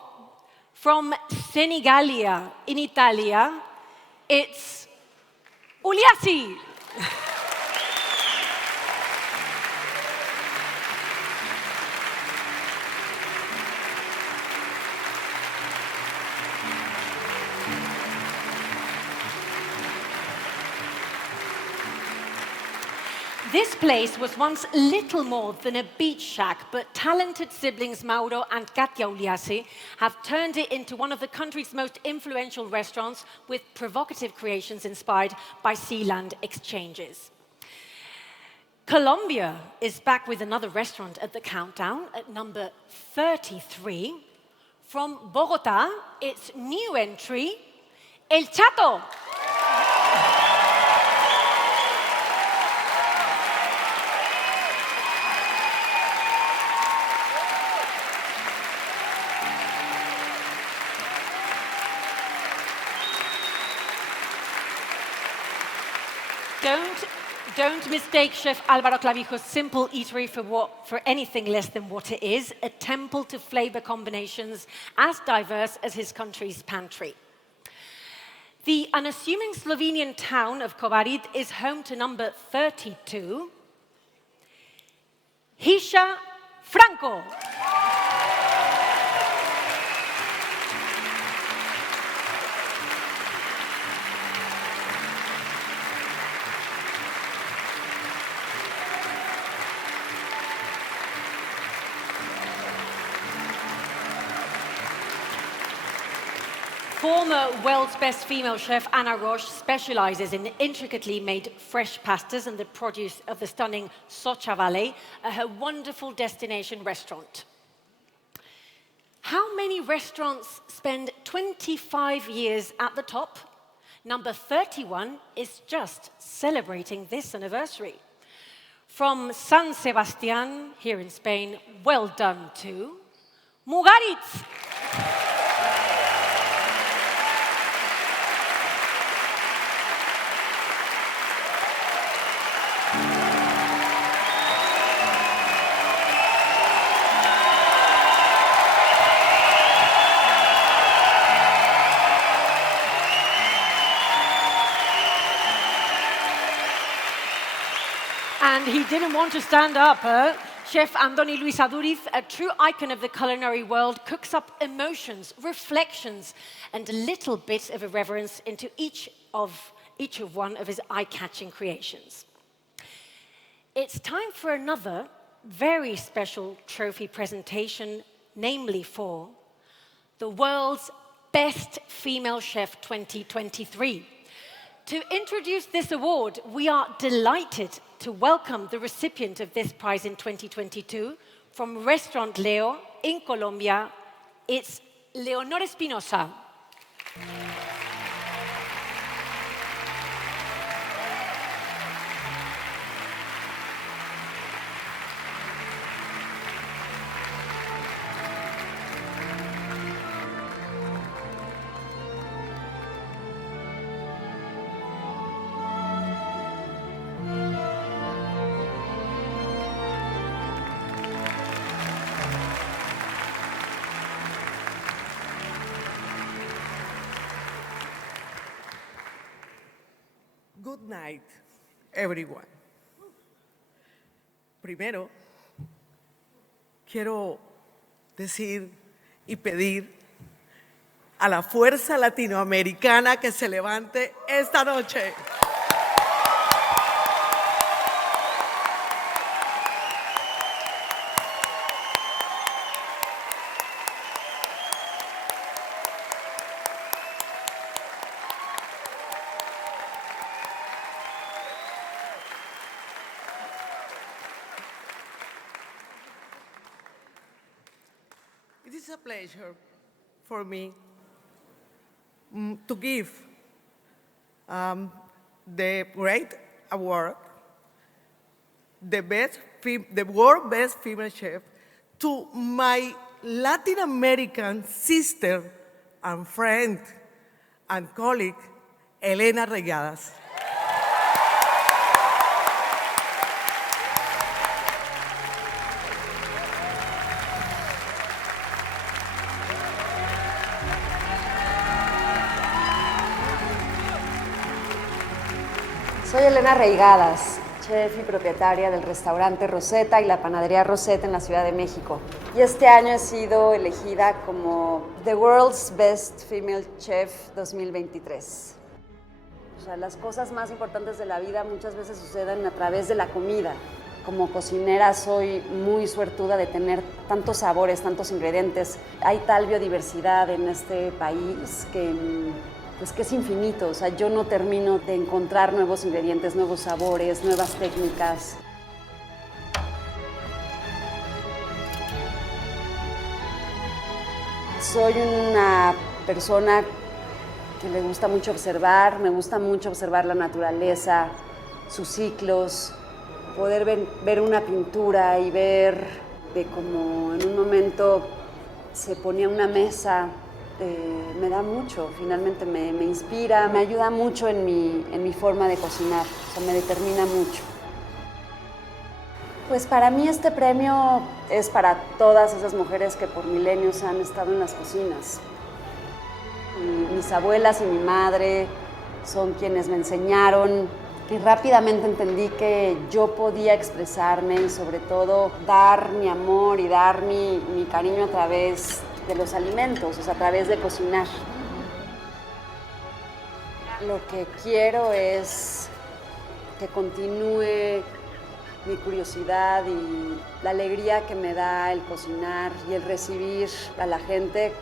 From Senigallia in Italia, it's Uliassi. This place was once little more than a beach shack, but talented siblings Mauro and Katia Uliassi have turned it into one of the country's most influential restaurants with provocative creations inspired by sea-land exchanges. Colombia is back with another restaurant at the countdown at number 33. From Bogota, its new entry, El Chato. Don't mistake Chef Álvaro Clavijo's simple eatery for anything less than what it is, a temple to flavor combinations as diverse as his country's pantry. The unassuming Slovenian town of Kobarid is home to number 32, Hiša Franko. Former world's best female chef Anna Roche specializes in intricately made fresh pastas and the produce of the stunning Socha Valley at her wonderful destination restaurant. How many restaurants spend 25 years at the top? Number 31 is just celebrating this anniversary. From San Sebastián, here in Spain, well done to Mugaritz. And he didn't want to stand up. Chef Andoni Luis Aduriz, a true icon of the culinary world, cooks up emotions, reflections, and a little bit of irreverence into each of one of his eye-catching creations. It's time for another very special trophy presentation, namely for the World's Best Female Chef 2023. To introduce this award, we are delighted to welcome the recipient of this prize in 2022 from Restaurant Leo in Colombia. It's Leonor Espinosa. Good night, everyone. Primero, quiero decir y pedir a la fuerza latinoamericana que se levante esta noche. It is a pleasure for me to give the great award, the world best female chef, to my Latin American sister and friend and colleague, Elena Regadas. Soy Elena Reigadas, chef y propietaria del restaurante Rosetta y la panadería Rosetta en la Ciudad de México. Y este año he sido elegida como The World's Best Female Chef 2023. O sea, las cosas más importantes de la vida muchas veces suceden a través de la comida. Como cocinera soy muy suertuda de tener tantos sabores, tantos ingredientes. Hay tal biodiversidad en este país que, pues, que es infinito. O sea, yo no termino de encontrar nuevos ingredientes, nuevos sabores, nuevas técnicas. Soy una persona que le gusta mucho observar, me gusta mucho observar la naturaleza, sus ciclos, poder ver una pintura y ver de cómo en un momento se ponía una mesa, me da mucho, finalmente me inspira, me ayuda mucho en mi forma de cocinar, o sea, me determina mucho. Pues para mí este premio es para todas esas mujeres que por milenios han estado en las cocinas. Y mis abuelas y mi madre son quienes me enseñaron y rápidamente entendí que yo podía expresarme y sobre todo dar mi amor y dar mi cariño a través de los alimentos, o sea, a través de cocinar. Lo que quiero es que continúe mi curiosidad y la alegría que me da el cocinar y el recibir a la gente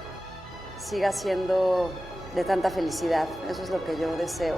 siga siendo de tanta felicidad. Eso es lo que yo deseo.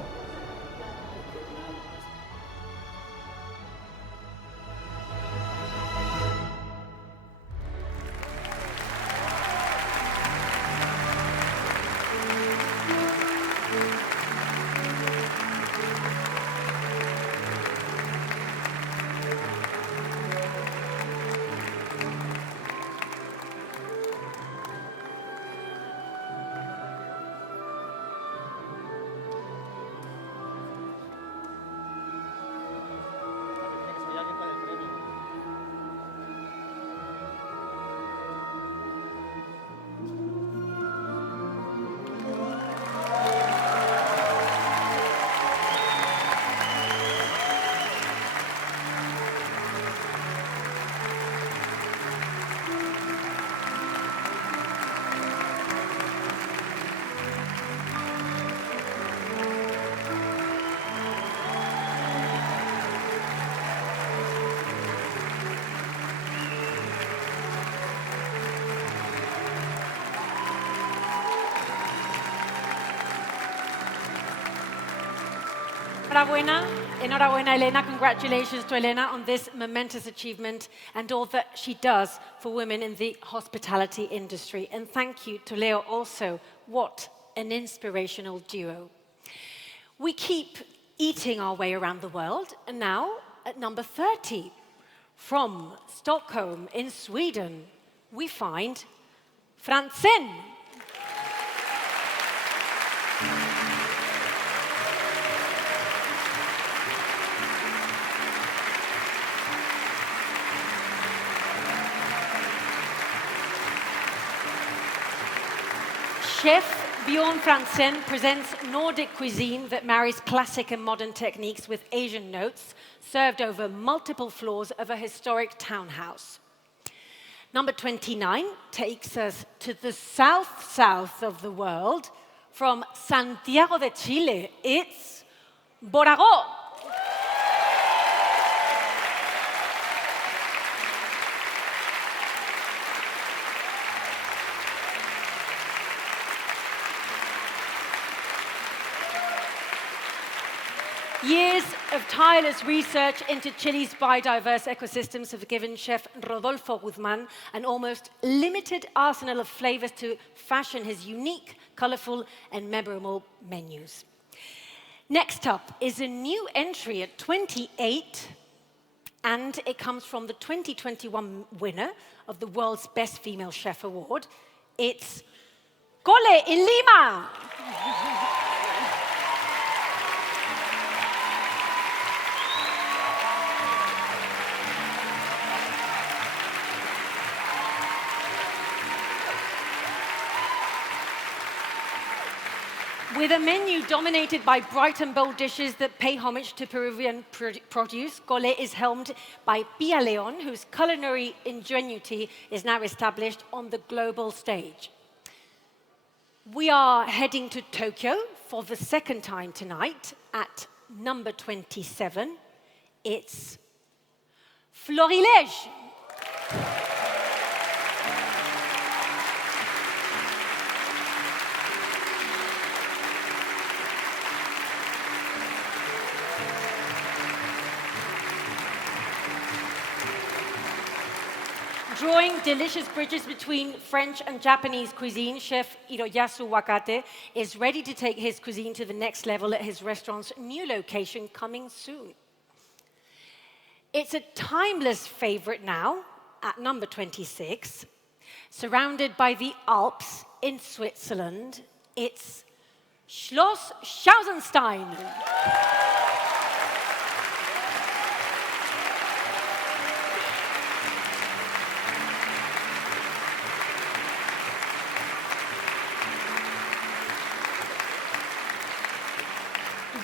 Enhorabuena, Elena. Congratulations to Elena on this momentous achievement and all that she does for women in the hospitality industry. And thank you to Leo also. What an inspirational duo. We keep eating our way around the world, and now at number 30, from Stockholm in Sweden, we find Franzen. Chef Bjorn Franzen presents Nordic cuisine that marries classic and modern techniques with Asian notes, served over multiple floors of a historic townhouse. Number 29 takes us to the south of the world. From Santiago de Chile, it's Boragó. Years of tireless research into Chile's biodiverse ecosystems have given chef Rodolfo Guzman an almost limited arsenal of flavors to fashion his unique, colorful, and memorable menus. Next up is a new entry at 28, and it comes from the 2021 winner of the World's Best Female Chef Award. It's Cole in Lima. With a menu dominated by bright and bold dishes that pay homage to Peruvian produce, Cole is helmed by Pia Leon, whose culinary ingenuity is now established on the global stage. We are heading to Tokyo for the second time tonight at number 27. It's Florilège. Drawing delicious bridges between French and Japanese cuisine, Chef Hiroyasu Wakate is ready to take his cuisine to the next level at his restaurant's new location coming soon. It's a timeless favorite now at number 26. Surrounded by the Alps in Switzerland, it's Schloss Schausenstein.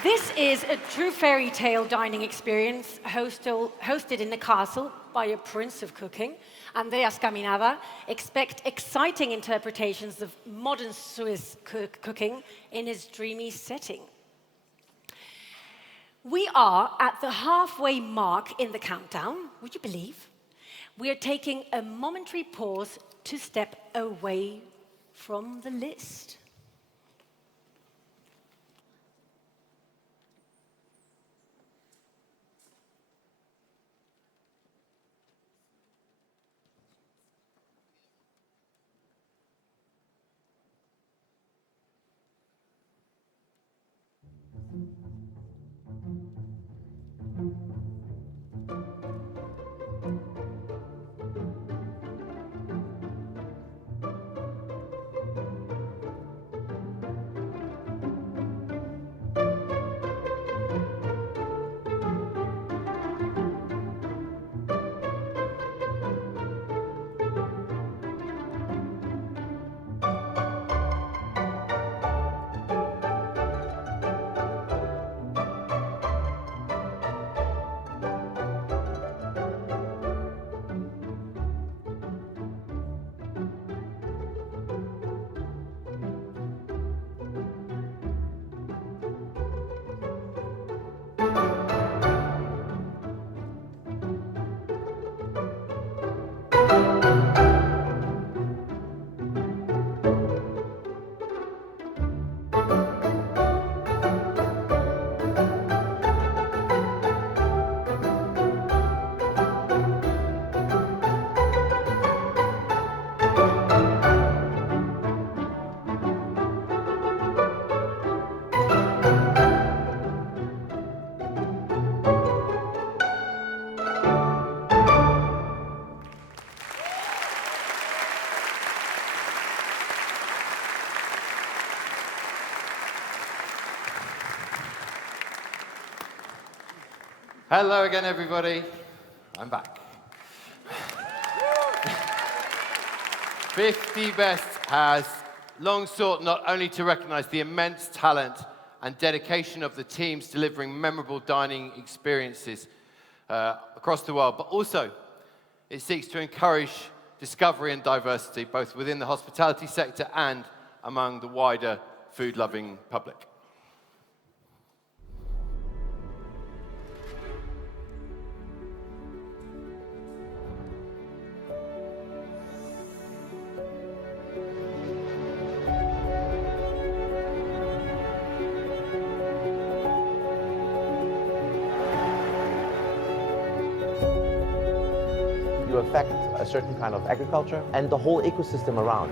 This is a true fairy tale dining experience hosted in the castle by a prince of cooking, Andreas Caminada. Expect exciting interpretations of modern Swiss cooking in his dreamy setting. We are at the halfway mark in the countdown, would you believe? We are taking a momentary pause to step away from the list. Hello again, everybody. I'm back. 50 Best has long sought not only to recognize the immense talent and dedication of the teams delivering memorable dining experiences across the world, but also it seeks to encourage discovery and diversity, both within the hospitality sector and among the wider food-loving public. You affect a certain kind of agriculture and the whole ecosystem around.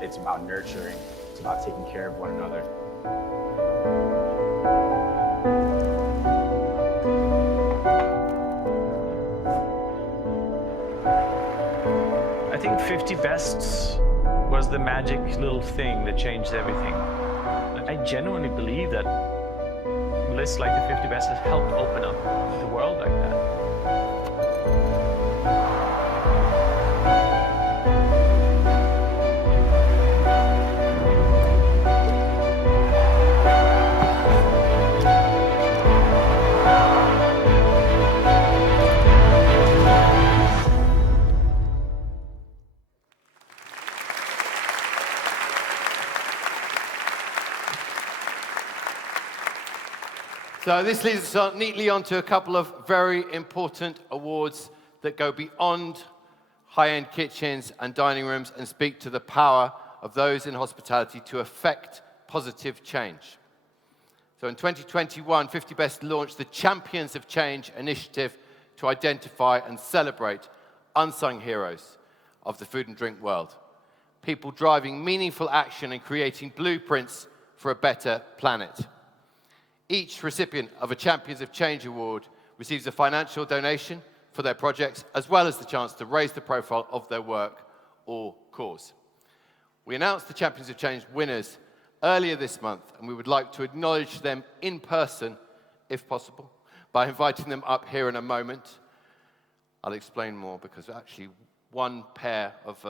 It's about nurturing. It's about taking care of one another. I think 50 Best was the magic little thing that changed everything. I genuinely believe that lists like the 50 Best has helped open up the world like that. So this leads us neatly onto a couple of very important awards that go beyond high-end kitchens and dining rooms and speak to the power of those in hospitality to affect positive change. So in 2021, 50 Best launched the Champions of Change initiative to identify and celebrate unsung heroes of the food and drink world. People driving meaningful action and creating blueprints for a better planet. Each recipient of a Champions of Change award receives a financial donation for their projects, as well as the chance to raise the profile of their work or cause. We announced the Champions of Change winners earlier this month, and we would like to acknowledge them in person, if possible, by inviting them up here in a moment. I'll explain more, because actually one pair of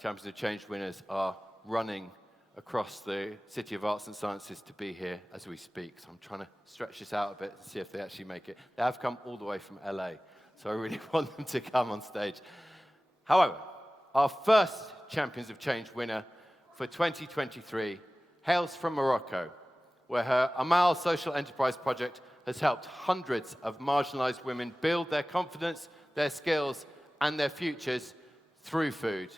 Champions of Change winners are running across the City of Arts and Sciences to be here as we speak. So I'm trying to stretch this out a bit and see if they actually make it. They have come all the way from LA, so I really want them to come on stage. However, our first Champions of Change winner for 2023 hails from Morocco, where her Amal social enterprise project has helped hundreds of marginalized women build their confidence, their skills, and their futures through food.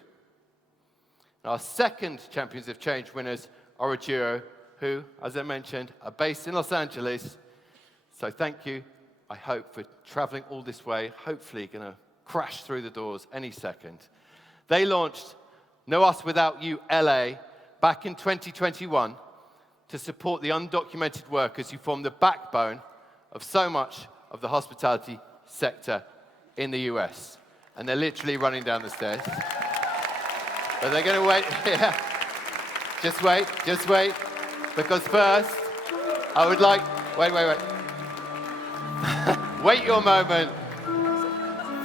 Our second Champions of Change winners are a duo who, as I mentioned, are based in Los Angeles. So thank you, I hope, for traveling all this way, hopefully going to crash through the doors any second. They launched No Us Without You LA back in 2021 to support the undocumented workers who form the backbone of so much of the hospitality sector in the US. And they're literally running down the stairs. But they're going to wait. Yeah. Just wait. Because first, I would like... Wait. Wait your moment.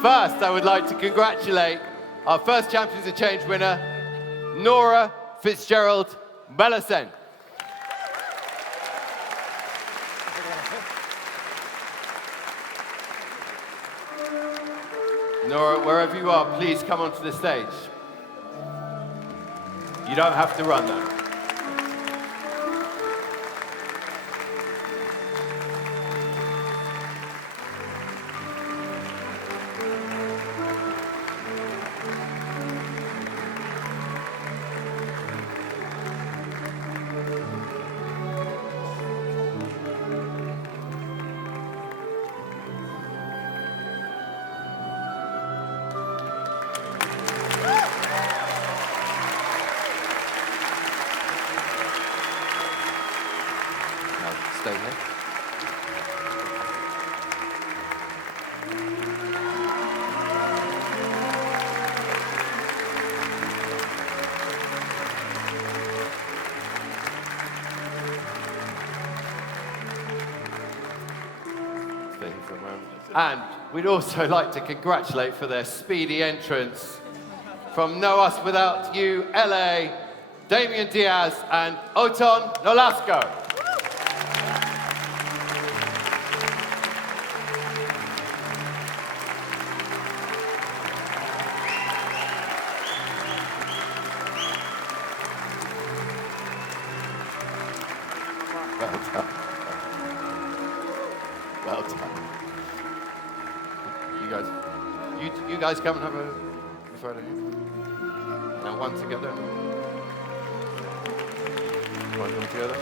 First, I would like to congratulate our first Champions of Change winner, Nora Fitzgerald Mellesen. Nora, wherever you are, please come onto the stage. You don't have to run though. Stay here. Stay here for a moment. And we'd also like to congratulate for their speedy entrance from No Us Without You LA, Damian Diaz and Oton Nolasco. Well done. You guys come and have a photo. Now one together. One of them together.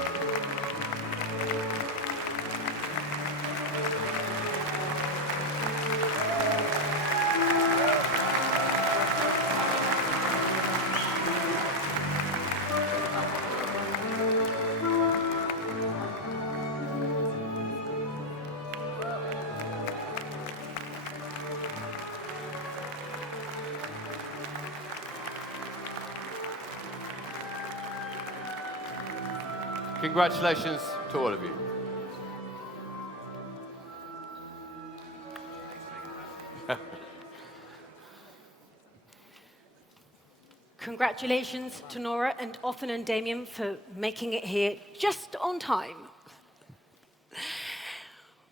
Congratulations to all of you. Congratulations to Nora and Othon and Damien for making it here just on time.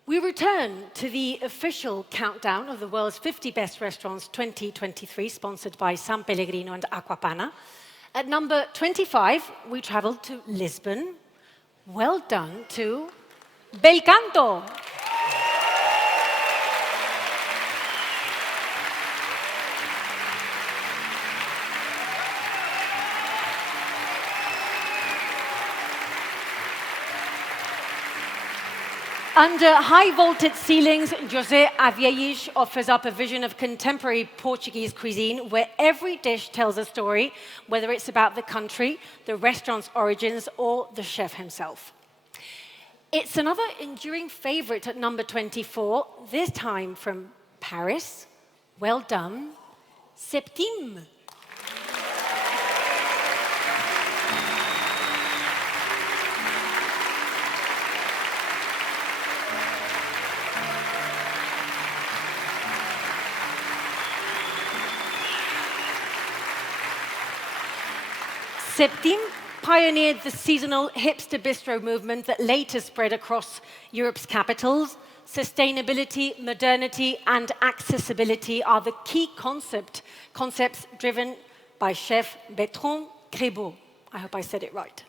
We return to the official countdown of the world's 50 best restaurants 2023, sponsored by San Pellegrino and Aquapana. At number 25, we traveled to Lisbon. Well done to Bel canto. Under high-vaulted ceilings, José Avieish offers up a vision of contemporary Portuguese cuisine where every dish tells a story, whether it's about the country, the restaurant's origins, or the chef himself. It's another enduring favorite at number 24, this time from Paris. Well done, Septime. Septime pioneered the seasonal hipster bistro movement that later spread across Europe's capitals. Sustainability, modernity, and accessibility are the key concepts driven by chef Bertrand Crébeau. I hope I said it right.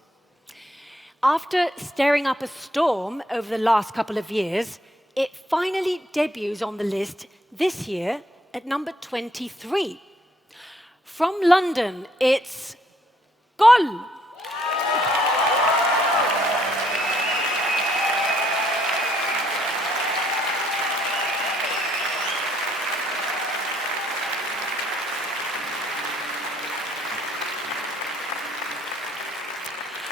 After stirring up a storm over the last couple of years, it finally debuts on the list this year at number 23. From London, it's Gol.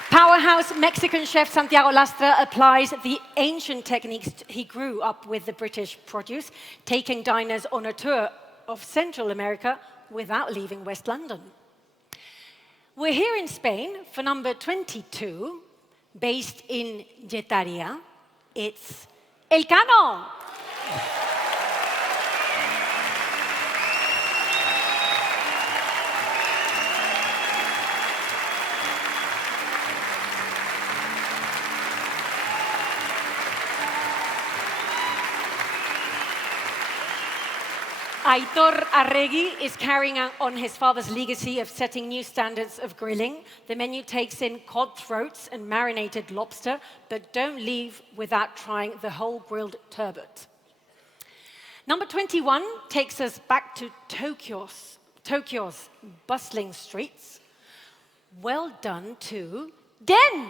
Powerhouse Mexican chef Santiago Lastra applies the ancient techniques he grew up with the British produce, taking diners on a tour of Central America without leaving West London. We're here in Spain for number 22, based in Getaria. It's Elcano. Aitor Arregui is carrying on his father's legacy of setting new standards of grilling. The menu takes in cod throats and marinated lobster, but don't leave without trying the whole grilled turbot. Number 21 takes us back to Tokyo's bustling streets. Well done to Den!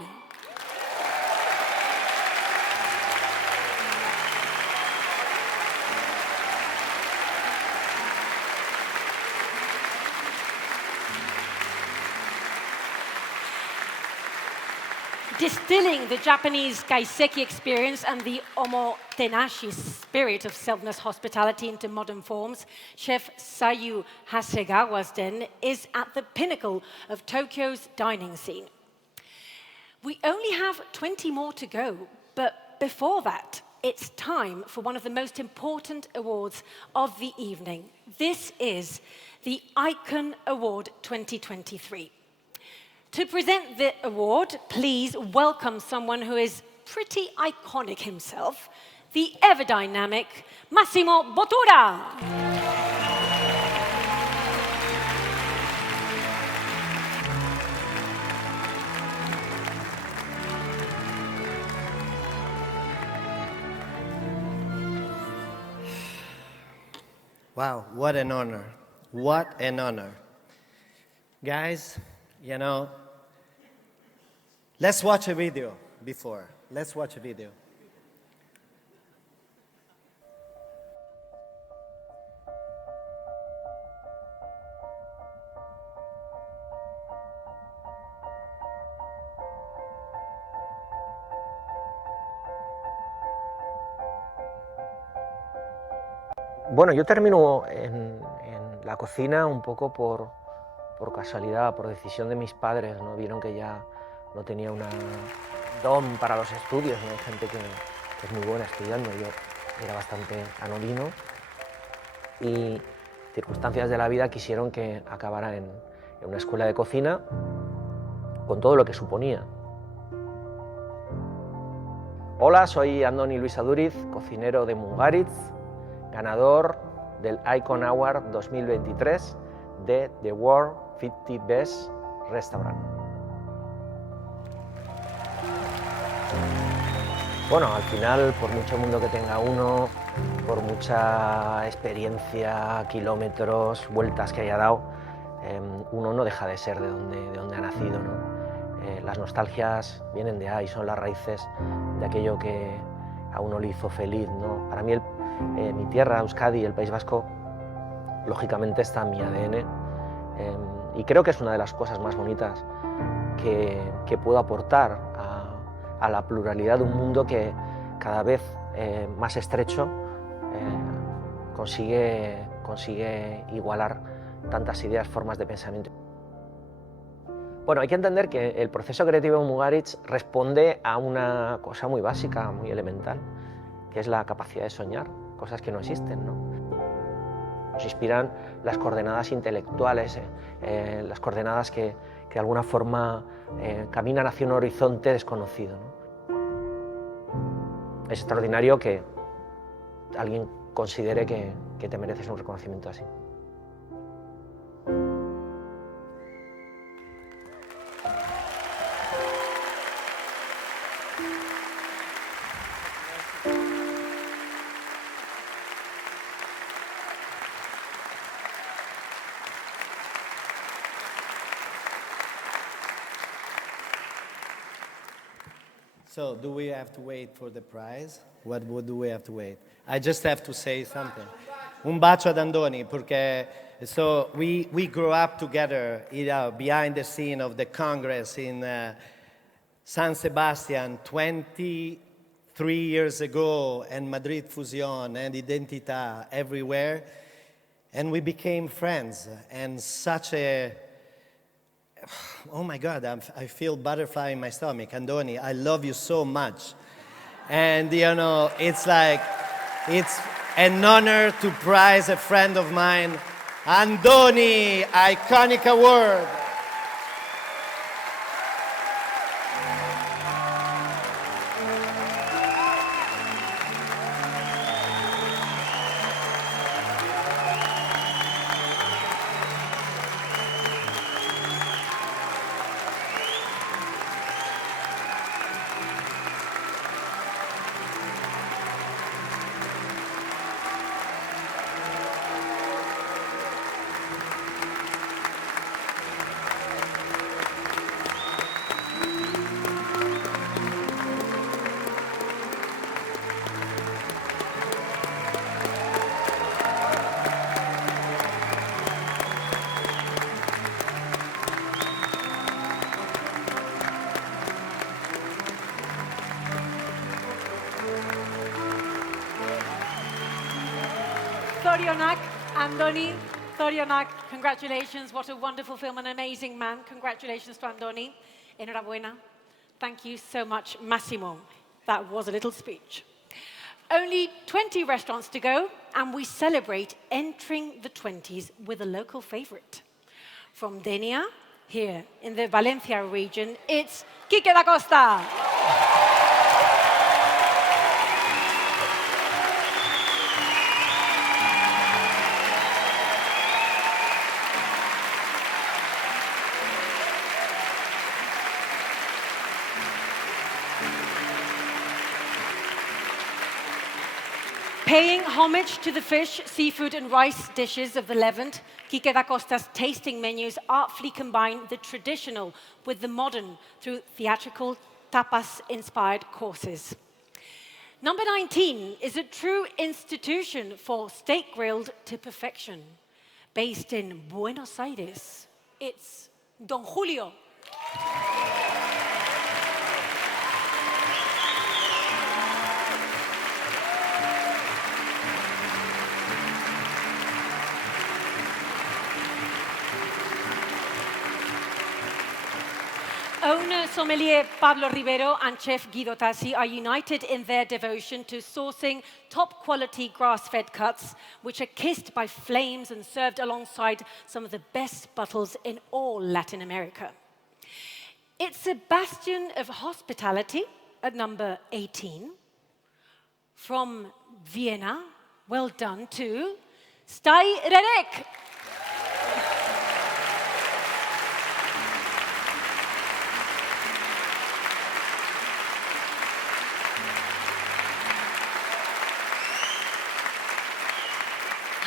Distilling the Japanese kaiseki experience and the omotenashi spirit of selfless hospitality into modern forms, Chef Sayu Hasegawa's Den is at the pinnacle of Tokyo's dining scene. We only have 20 more to go, but before that, it's time for one of the most important awards of the evening. This is the Icon Award 2023. To present the award, please welcome someone who is pretty iconic himself, the ever-dynamic Massimo Bottura. Wow, what an honor. What an honor. Guys, you know, let's watch a video before. Let's watch a video. Bueno, yo termino en la cocina un poco por casualidad, por decisión de mis padres, ¿no? Vieron que ya no tenía una don para los estudios, ¿no? Hay gente que es muy buena estudiando, yo era bastante anodino y circunstancias de la vida quisieron que acabara en una escuela de cocina con todo lo que suponía. Hola, soy Andoni Luis Aduriz, cocinero de Mungaritz, ganador del Icon Award 2023 de The World 50 Best Restaurant. Bueno, al final, por mucho mundo que tenga uno, por mucha experiencia, kilómetros, vueltas que haya dado, uno no deja de ser de donde ha nacido, ¿no? Las nostalgias vienen de ahí, son las raíces de aquello que a uno le hizo feliz, ¿no? Para mí mi tierra, Euskadi, el País Vasco, lógicamente está en mi ADN, y creo que es una de las cosas más bonitas que puedo aportar a la pluralidad de un mundo que cada vez más estrecho consigue igualar tantas ideas, formas de pensamiento. Bueno, hay que entender que el proceso creativo en Mugaritz responde a una cosa muy básica, muy elemental, que es la capacidad de soñar, cosas que no existen, ¿no? Nos inspiran las coordenadas intelectuales, las coordenadas que de alguna forma caminan hacia un horizonte desconocido, ¿no? Es extraordinario que alguien considere que te mereces un reconocimiento así. So, do we have to wait for the prize? What do we have to wait? I just have to say something. Un bacio ad Andoni, porque so we grew up together, behind the scene of the Congress in San Sebastian 23 years ago, and Madrid Fusion and Identità everywhere, and we became friends, and such a oh my God, I feel butterfly in my stomach. Andoni, I love you so much. And, you know, it's like, it's an honor to prize a friend of mine. Andoni, Iconic Award. Zorionak, Andoni, Zorionak, congratulations. What a wonderful film, an amazing man. Congratulations to Andoni. Enhorabuena. Thank you so much, Massimo. That was a little speech. Only 20 restaurants to go, and we celebrate entering the 20s with a local favorite. From Denia, here in the Valencia region, it's Quique da Costa. Paying homage to the fish, seafood and rice dishes of the Levant, Quique da Costa's tasting menus artfully combine the traditional with the modern through theatrical, tapas-inspired courses. Number 19 is a true institution for steak grilled to perfection. Based in Buenos Aires, it's Don Julio. Owner sommelier Pablo Rivero and chef Guido Tassi are united in their devotion to sourcing top-quality grass-fed cuts, which are kissed by flames and served alongside some of the best bottles in all Latin America. It's a bastion of hospitality at number 18. From Vienna, well done to Staj Rerek.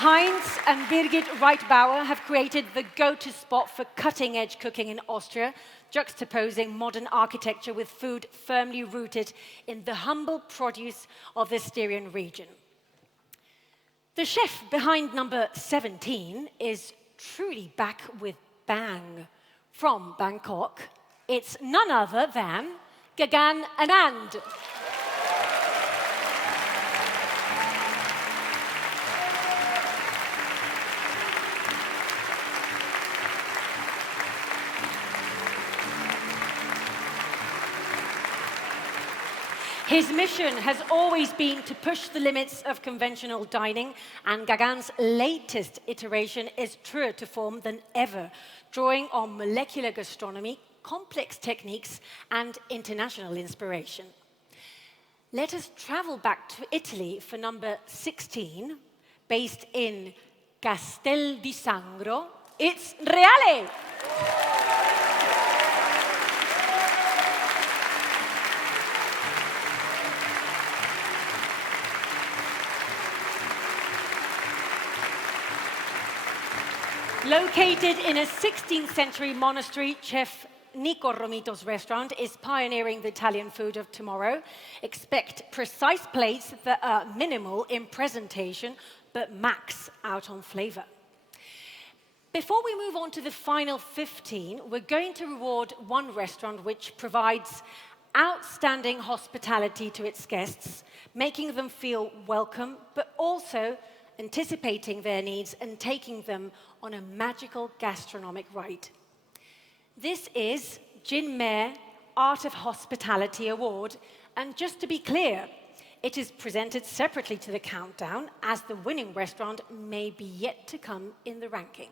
Heinz and Birgit Reitbauer have created the go-to spot for cutting-edge cooking in Austria, juxtaposing modern architecture with food firmly rooted in the humble produce of the Styrian region. The chef behind number 17 is truly back with bang. From Bangkok, it's none other than Gagan Anand. His mission has always been to push the limits of conventional dining, and Gagan's latest iteration is truer to form than ever, drawing on molecular gastronomy, complex techniques, and international inspiration. Let us travel back to Italy for number 16, based in Castel di Sangro. It's Reale! Located in a 16th century monastery, Chef Nico Romito's restaurant is pioneering the Italian food of tomorrow. Expect precise plates that are minimal in presentation, but max out on flavor. Before we move on to the final 15, we're going to reward one restaurant which provides outstanding hospitality to its guests, making them feel welcome, but also anticipating their needs and taking them on a magical gastronomic ride. This is Jin Mare Art of Hospitality Award, and just to be clear, it is presented separately to the countdown, as the winning restaurant may be yet to come in the ranking.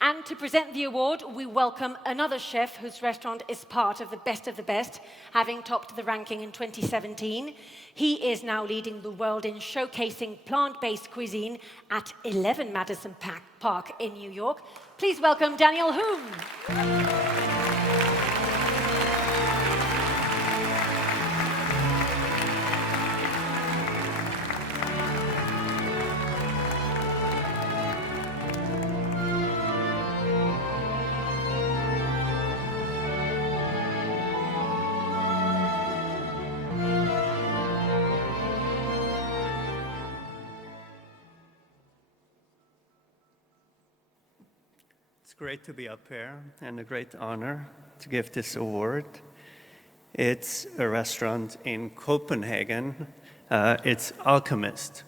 And to present the award, we welcome another chef whose restaurant is part of the best, having topped the ranking in 2017. He is now leading the world in showcasing plant-based cuisine at 11 Madison Park in New York. Please welcome Daniel Hume. It's great to be up here and a great honor to give this award. It's a restaurant in Copenhagen. It's Alchemist.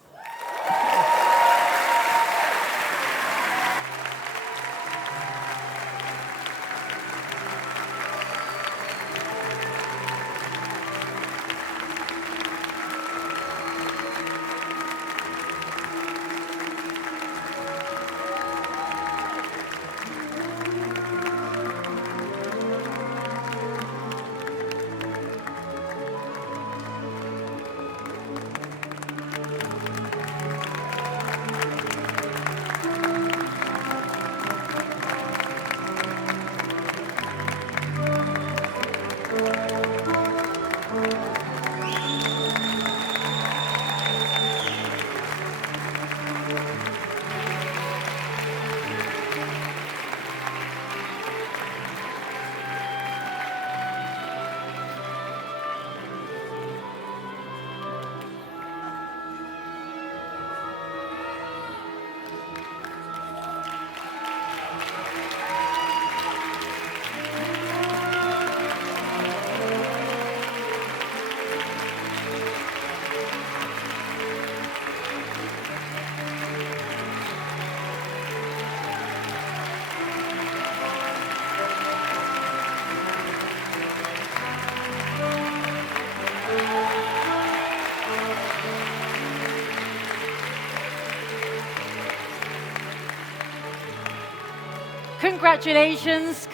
Congratulations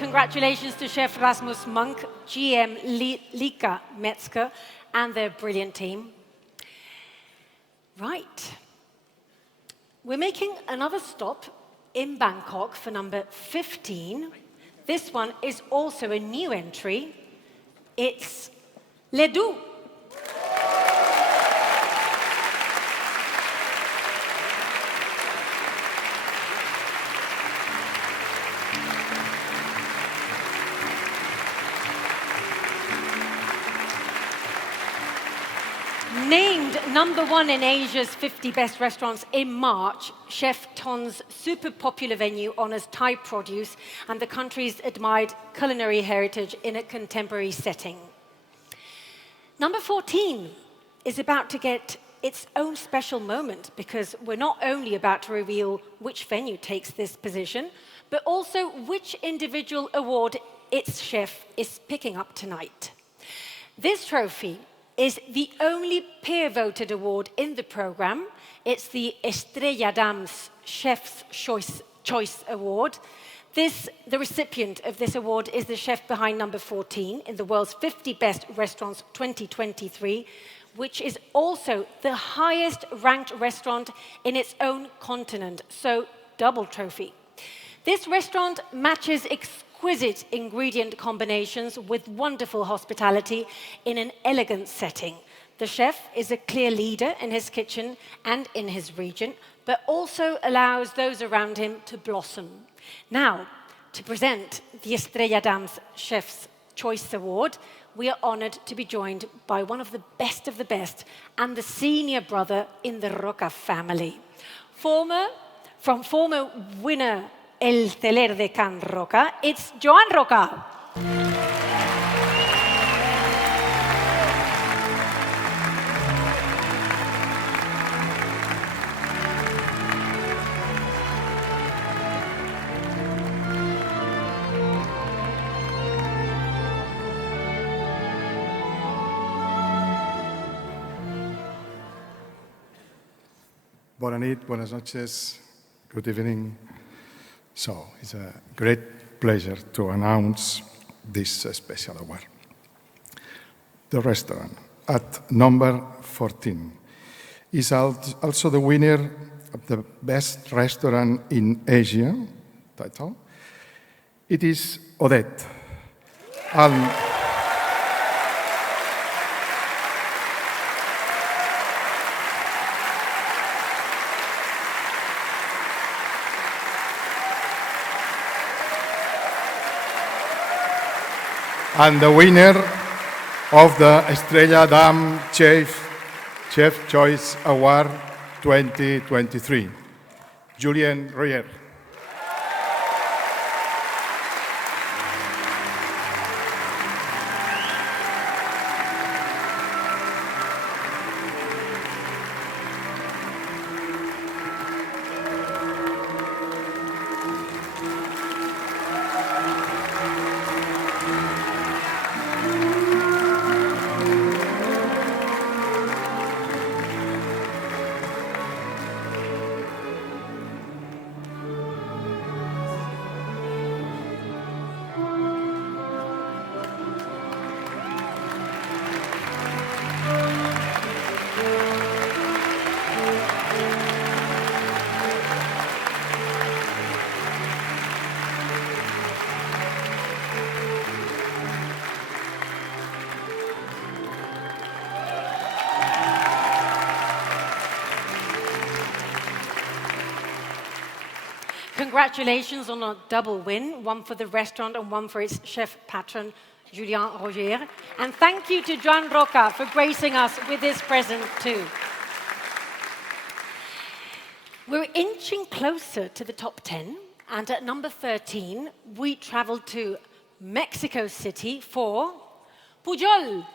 to Chef Rasmus Munk, GM Lika Metzger, and their brilliant team. Right. We're making another stop in Bangkok for number 15. This one is also a new entry. It's Ledoux. named #1 in Asia's 50 best restaurants in March, Chef Ton's super popular venue honors Thai produce and the country's admired culinary heritage in a contemporary setting. Number 14 is about to get its own special moment because we're not only about to reveal which venue takes this position, but also which individual award its chef is picking up tonight. This trophy is the only peer-voted award in the program. It's the Estrella Damm's Chef's Choice Award. The recipient of this award is the chef behind number 14 in the world's 50 best restaurants 2023, which is also the highest ranked restaurant in its own continent, so double trophy. This restaurant matches exquisite ingredient combinations with wonderful hospitality in an elegant setting. The chef is a clear leader in his kitchen and in his region, but also allows those around him to blossom. Now, to present the Estrella Damm's Chef's Choice Award, we are honored to be joined by one of the best and the senior brother in the Roca family. From former winner El Teler de Can Roca, it's Joan Roca. Bona nit, buenas noches, good evening. So it's a great pleasure to announce this special award. The restaurant at number 14 is also the winner of the Best Restaurant in Asia title. It is Odette. And the winner of the Estrella Damm Chef Choice Award 2023, Julien Royer. Congratulations on a double win, one for the restaurant and one for its chef patron, Julien Royer. And thank you to Joan Roca for gracing us with this present too. We're inching closer to the top 10, and at number 13, we traveled to Mexico City for Pujol.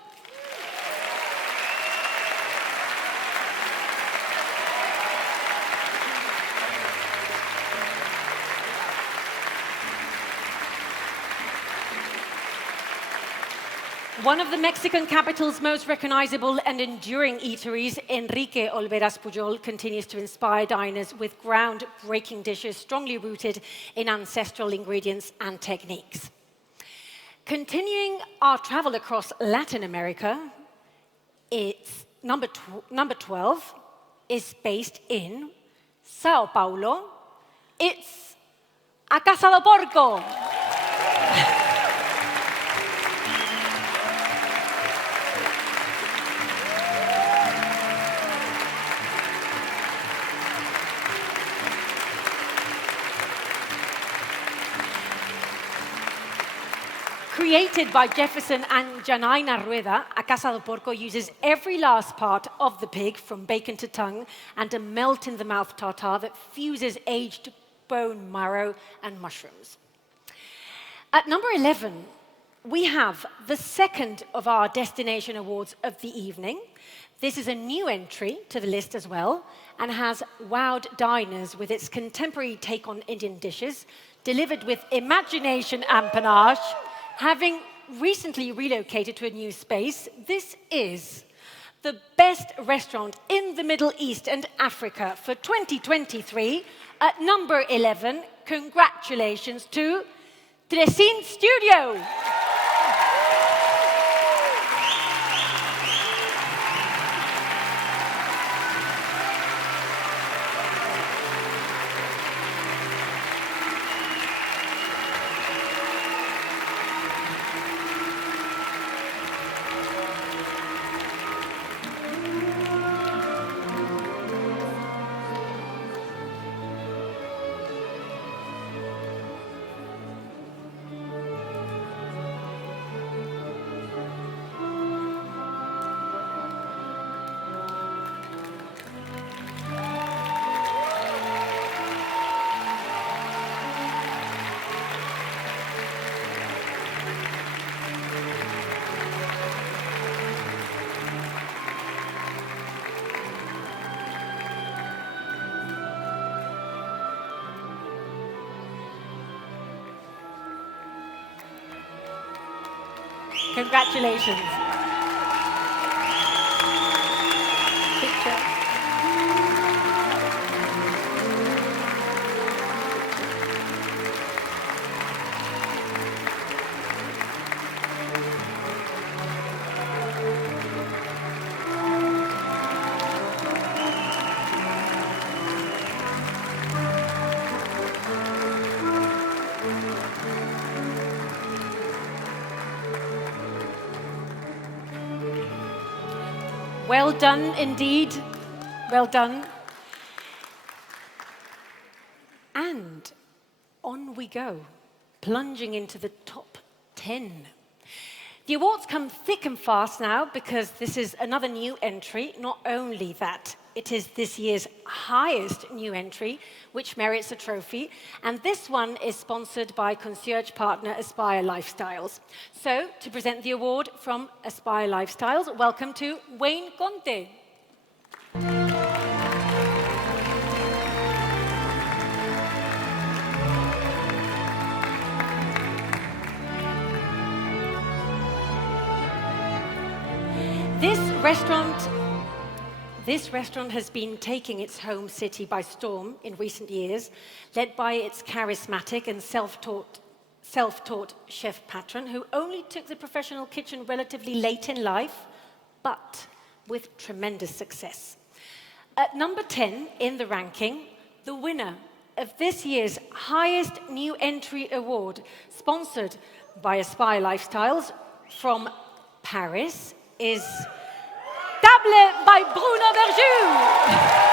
One of the Mexican capital's most recognizable and enduring eateries, Enrique Olveras Pujol, continues to inspire diners with groundbreaking dishes strongly rooted in ancestral ingredients and techniques. Continuing our travel across Latin America, its number 12 is based in Sao Paulo. It's A Casa do Porco. Created by Jefferson and Janaina Rueda, a Casa del Porco uses every last part of the pig, from bacon to tongue, and a melt-in-the-mouth tartare that fuses aged bone marrow and mushrooms. At number 11, we have the second of our destination awards of the evening. This is a new entry to the list as well, and has wowed diners with its contemporary take on Indian dishes, delivered with imagination and panache. Having recently relocated to a new space, this is the best restaurant in the Middle East and Africa for 2023. At number 11, congratulations to Tresin Studio. Congratulations. Picture. Well done indeed. Well done. And on we go, plunging into the top 10. The awards come thick and fast now because this is another new entry. Not only that, it is this year's highest new entry, which merits a trophy. And this one is sponsored by concierge partner Aspire Lifestyles. So, to present the award from Aspire Lifestyles, welcome to Wayne Conte. This restaurant has been taking its home city by storm in recent years, led by its charismatic and self-taught chef patron, who only took the professional kitchen relatively late in life, but with tremendous success. At number 10 in the ranking, the winner of this year's highest new entry award, sponsored by Aspire Lifestyles from Paris, is Table by Bruno Verjus.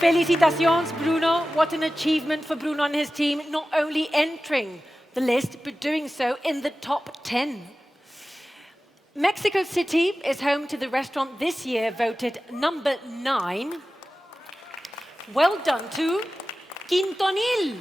Felicitations, Bruno. What an achievement for Bruno and his team, not only entering the list, but doing so in the top 10. Mexico City is home to the restaurant this year voted number 9. Well done to Quintonil.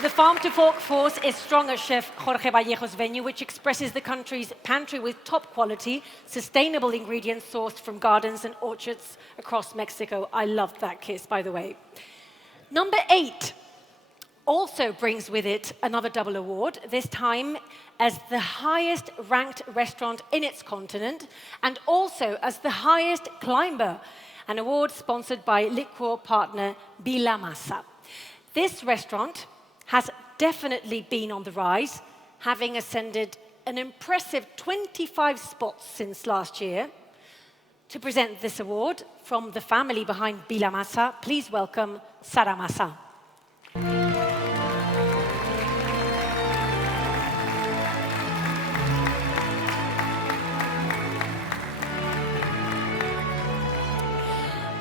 The Farm to Fork force is strong at Chef Jorge Vallejo's venue, which expresses the country's pantry with top quality, sustainable ingredients sourced from gardens and orchards across Mexico. I loved that kiss, by the way. Number 8 also brings with it another double award, this time as the highest ranked restaurant in its continent and also as the highest climber, an award sponsored by liquor partner Vila Masa. This restaurant has definitely been on the rise, having ascended an impressive 25 spots since last year. To present this award from the family behind Vila Masa, please welcome Sara Masa.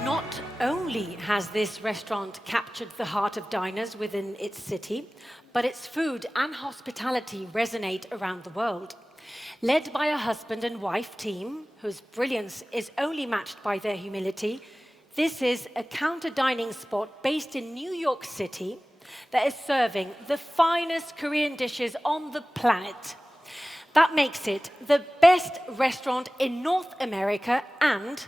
Not only has this restaurant captured the heart of diners within its city, but its food and hospitality resonate around the world. Led by a husband and wife team whose brilliance is only matched by their humility, this is a counter-dining spot based in New York City that is serving the finest Korean dishes on the planet. That makes it the best restaurant in North America and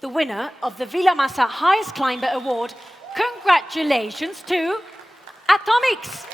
the winner of the Vila Masa Highest Climber Award. Congratulations to Atomics!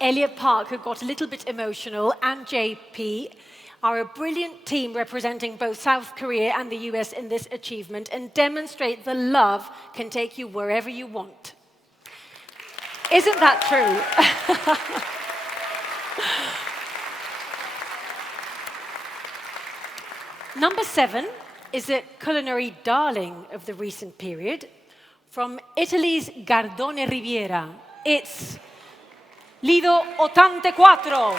Elliot Park, who got a little bit emotional, and JP are a brilliant team representing both South Korea and the US in this achievement and demonstrate the love can take you wherever you want. Isn't that true? Number 7 is a culinary darling of the recent period. From Italy's Gardone Riviera, it's Lido 84.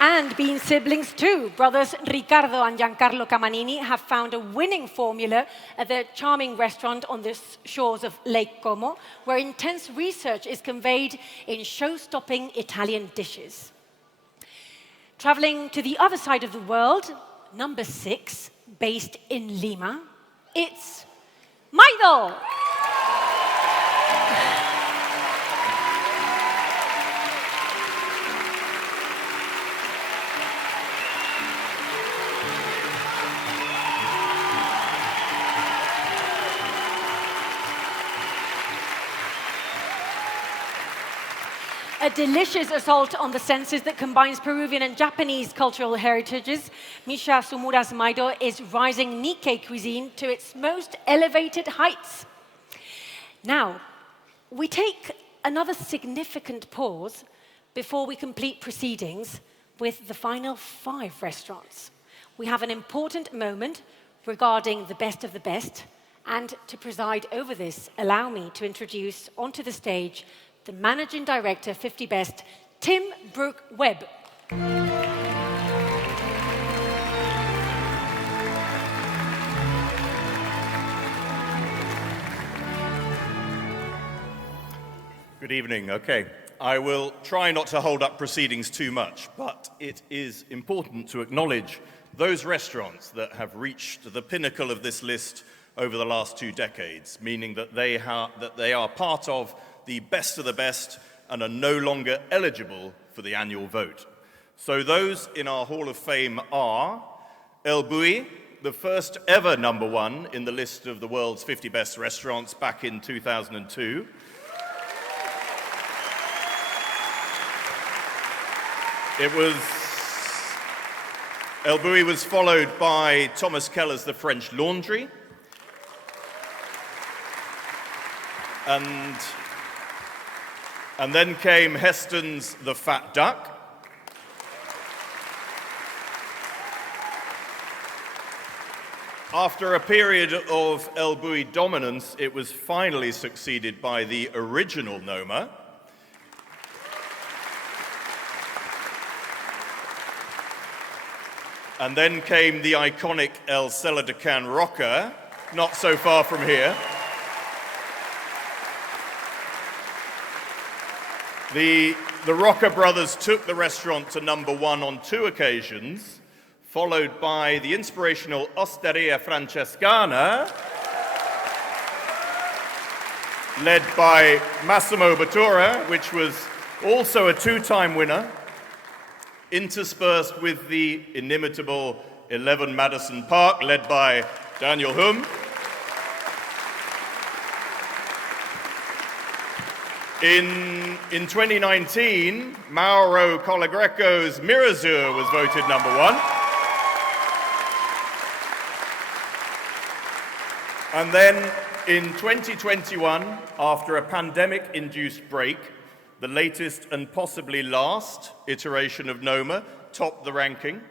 And being siblings too, brothers Riccardo and Giancarlo Camanini have found a winning formula at their charming restaurant on the shores of Lake Como, where intense research is conveyed in show-stopping Italian dishes. Traveling to the other side of the world, number 6, based in Lima, it's Maido! a delicious assault on the senses that combines Peruvian and Japanese cultural heritages, Misha Sumura's Maido is rising Nikkei cuisine to its most elevated heights. Now, we take another significant pause before we complete proceedings with the final 5 restaurants. We have an important moment regarding the best of the best, and to preside over this, allow me to introduce onto the stage the Managing Director, 50 Best, Tim Brooke-Webb. Good evening. Okay, I will try not to hold up proceedings too much, but it is important to acknowledge those restaurants that have reached the pinnacle of this list over the last 2 decades, meaning that they are part of the best of the best and are no longer eligible for the annual vote. So those in our Hall of Fame are El Bulli, the first ever #1 in the list of the world's 50 best restaurants back in 2002. El Bulli was followed by Thomas Keller's The French Laundry, and then came Heston's The Fat Duck. After a period of El Bulli dominance, it was finally succeeded by the original Noma. And then came the iconic El Cella de Can Roca, not so far from here. The Roca brothers took the restaurant to #1 on 2 occasions, followed by the inspirational Osteria Francescana, led by Massimo Bottura, which was also a 2-time winner, interspersed with the inimitable 11 Madison Park, led by Daniel Hum. In 2019, Mauro Colagreco's Mirazur was voted #1. And then in 2021, after a pandemic-induced break, the latest and possibly last iteration of Noma topped the ranking.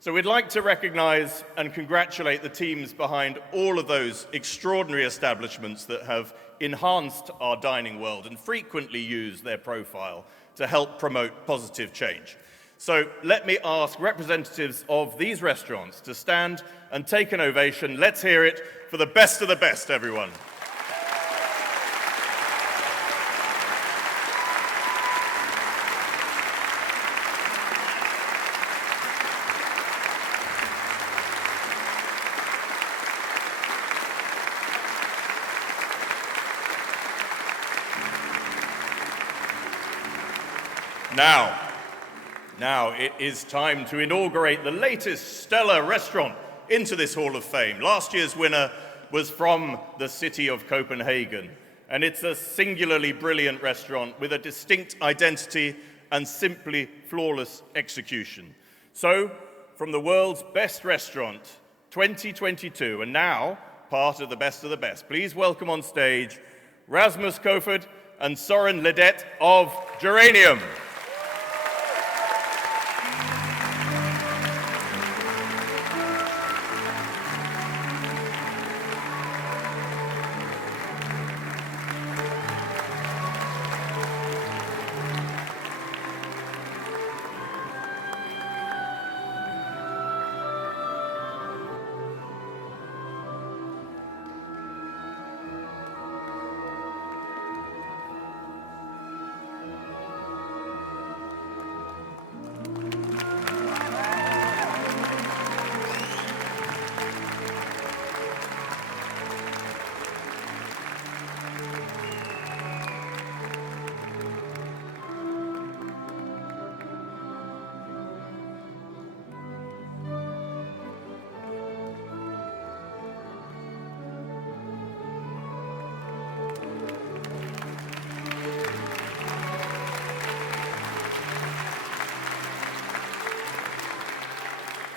So we'd like to recognize and congratulate the teams behind all of those extraordinary establishments that have enhanced our dining world and frequently use their profile to help promote positive change. So let me ask representatives of these restaurants to stand and take an ovation. Let's hear it for the best of the best, everyone. Now it is time to inaugurate the latest stellar restaurant into this Hall of Fame. Last year's winner was from the city of Copenhagen, and it's a singularly brilliant restaurant with a distinct identity and simply flawless execution. So, from the world's best restaurant 2022, and now part of the best, please welcome on stage Rasmus Kofod and Soren Ledet of Geranium.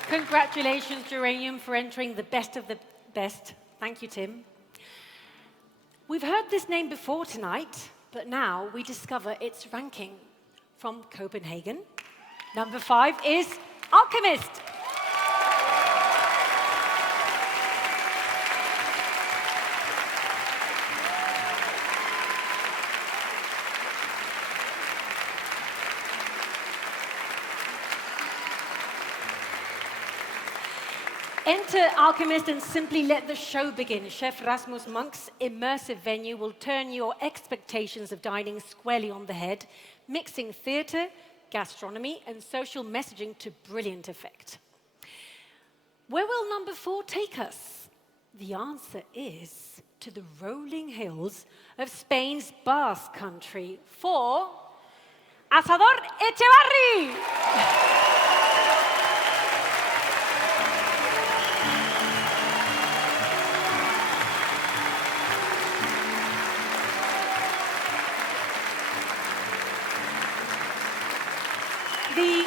Congratulations, Geranium, for entering the best of the best. Thank you, Tim. We've heard this name before tonight, but now we discover its ranking. From Copenhagen, number 5 is Alchemist. Enter Alchemist and simply let the show begin. Chef Rasmus Munk's immersive venue will turn your expectations of dining squarely on the head, mixing theatre, gastronomy, and social messaging to brilliant effect. Where will number 4 take us? The answer is to the rolling hills of Spain's Basque Country for Asador Echevarri. The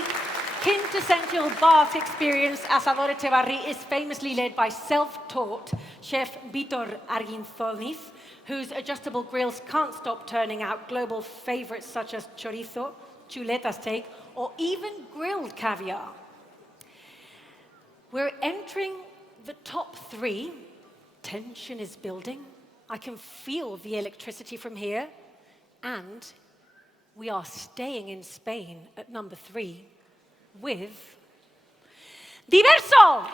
quintessential Basque experience, Asador Echevarri, is famously led by self-taught chef Vitor Arginzoniz, whose adjustable grills can't stop turning out global favorites such as chorizo, chuleta steak, or even grilled caviar. We're entering the top 3. Tension is building. I can feel the electricity from here. And we are staying in Spain at number 3 with Diverso!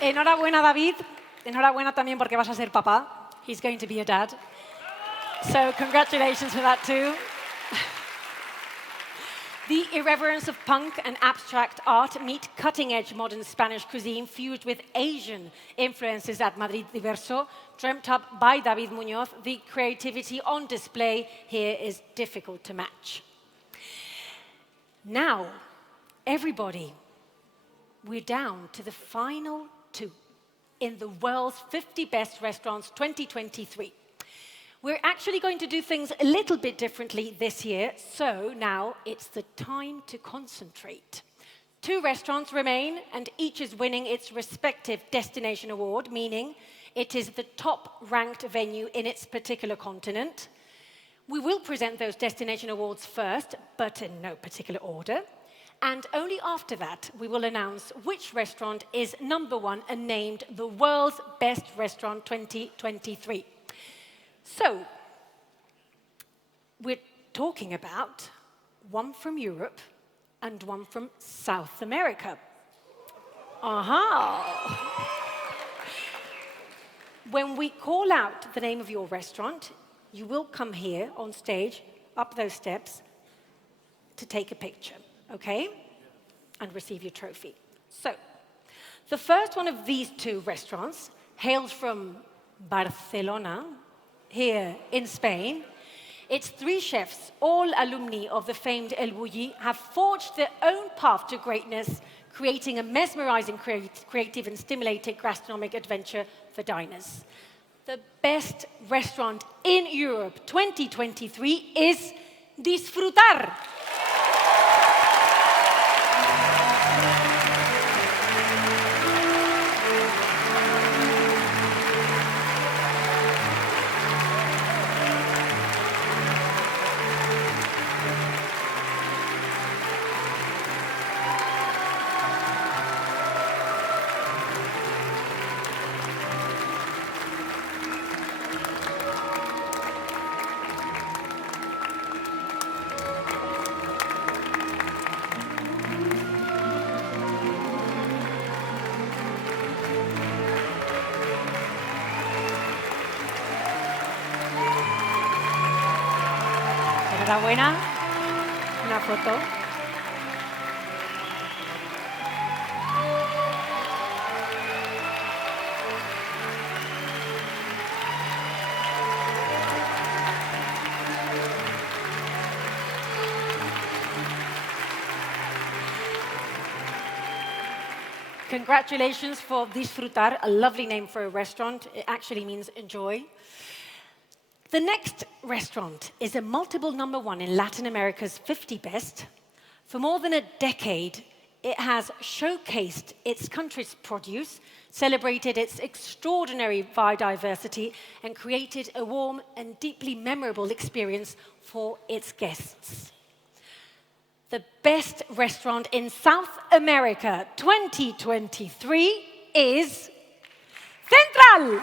Enhorabuena, David. Enhorabuena también porque vas a ser papá. He's going to be a dad. So congratulations for that too. The irreverence of punk and abstract art meet cutting-edge modern Spanish cuisine fused with Asian influences at Madrid Diverso, dreamt up by David Muñoz. The creativity on display here is difficult to match. Now, everybody, we're down to the final 2 in the world's 50 best restaurants 2023. We're actually going to do things a little bit differently this year, so now it's the time to concentrate. 2 restaurants remain, and each is winning its respective destination award, meaning it is the top-ranked venue in its particular continent. We will present those destination awards first, but in no particular order. And only after that, we will announce which restaurant is number 1 and named the world's best restaurant 2023. So, we're talking about one from Europe and one from South America. Aha! When we call out the name of your restaurant, you will come here on stage, up those steps, to take a picture. Okay? And receive your trophy. So, the first one of these 2 restaurants hails from Barcelona, here in Spain. Its 3 chefs, all alumni of the famed El Bulli, have forged their own path to greatness, creating a mesmerizing, creative and stimulating gastronomic adventure for diners. The best restaurant in Europe 2023 is Disfrutar. Enhorabuena. Una foto. Congratulations for Disfrutar, a lovely name for a restaurant. It actually means enjoy. The next restaurant is a multiple #1 in Latin America's 50 Best. For more than a decade, it has showcased its country's produce, celebrated its extraordinary biodiversity, and created a warm and deeply memorable experience for its guests. The best restaurant in South America 2023 is Central.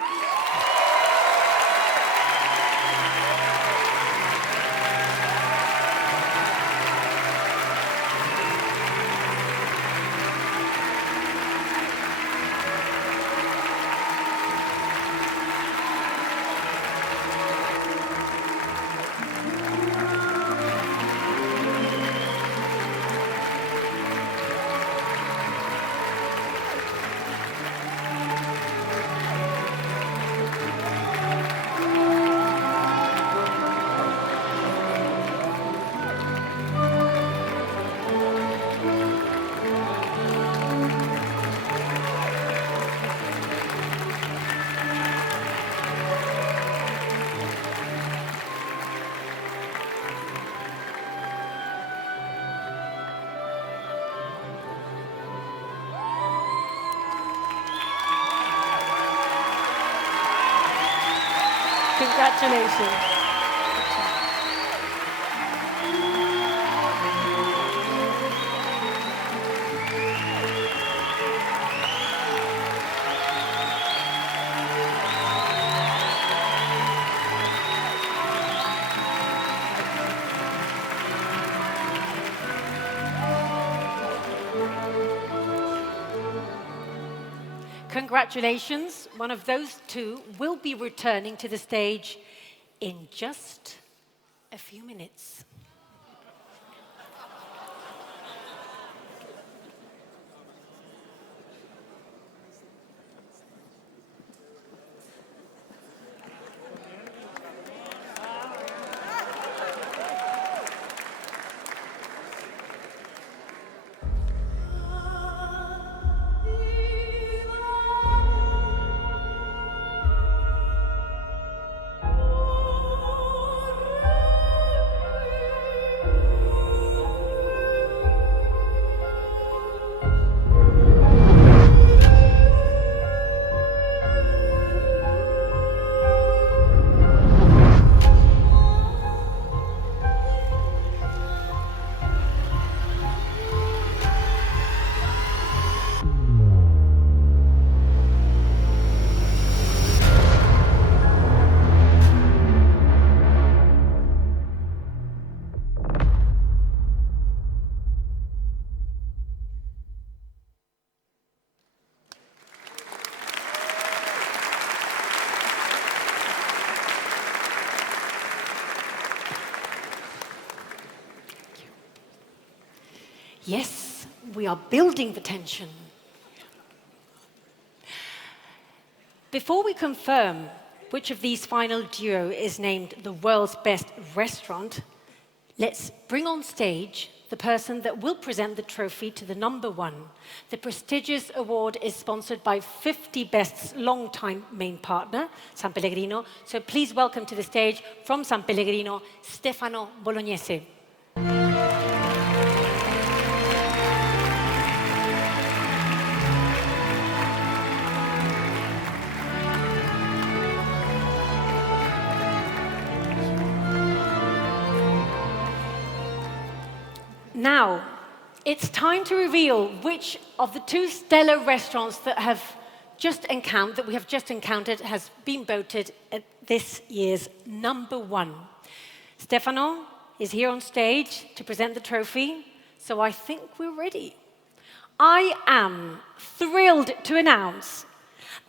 Congratulations. Congratulations. One of those two will be returning to the stage in just a few minutes. Yes, we are building the tension. Before we confirm which of these final duo is named the world's best restaurant, let's bring on stage the person that will present the trophy to the #1. The prestigious award is sponsored by 50 Best's longtime main partner, San Pellegrino. So please welcome to the stage from San Pellegrino, Stefano Bolognese. Now, it's time to reveal which of the two stellar restaurants that we have just encountered has been voted at this year's #1. Stefano is here on stage to present the trophy, so I think we're ready. I am thrilled to announce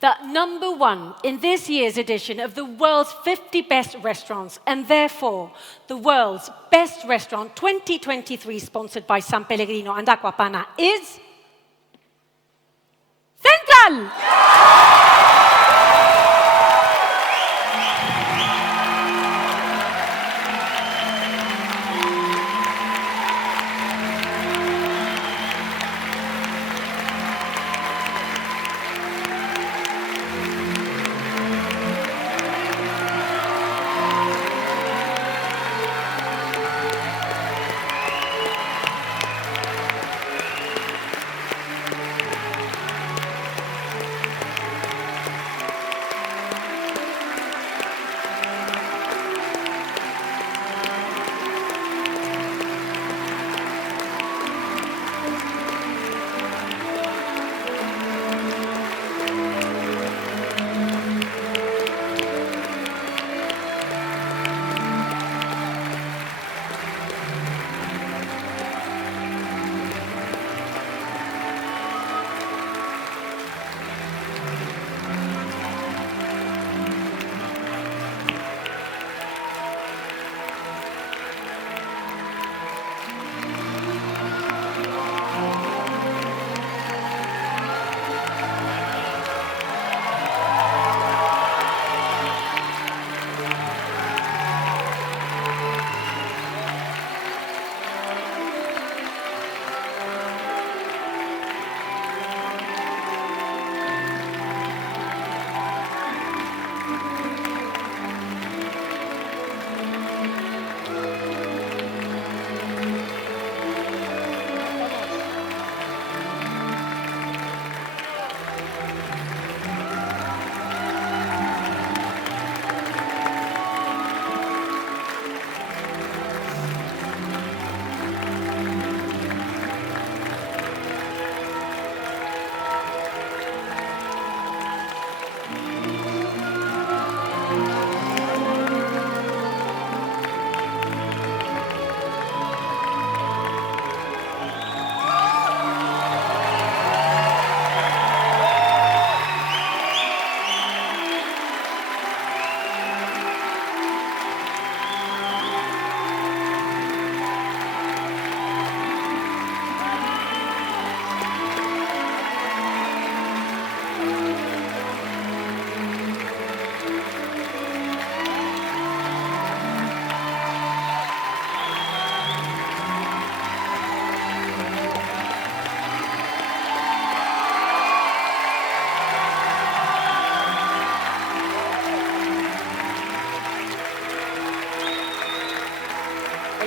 that #1 in this year's edition of the world's 50 best restaurants, and therefore the world's best restaurant 2023, sponsored by San Pellegrino and Acquapana, is Central!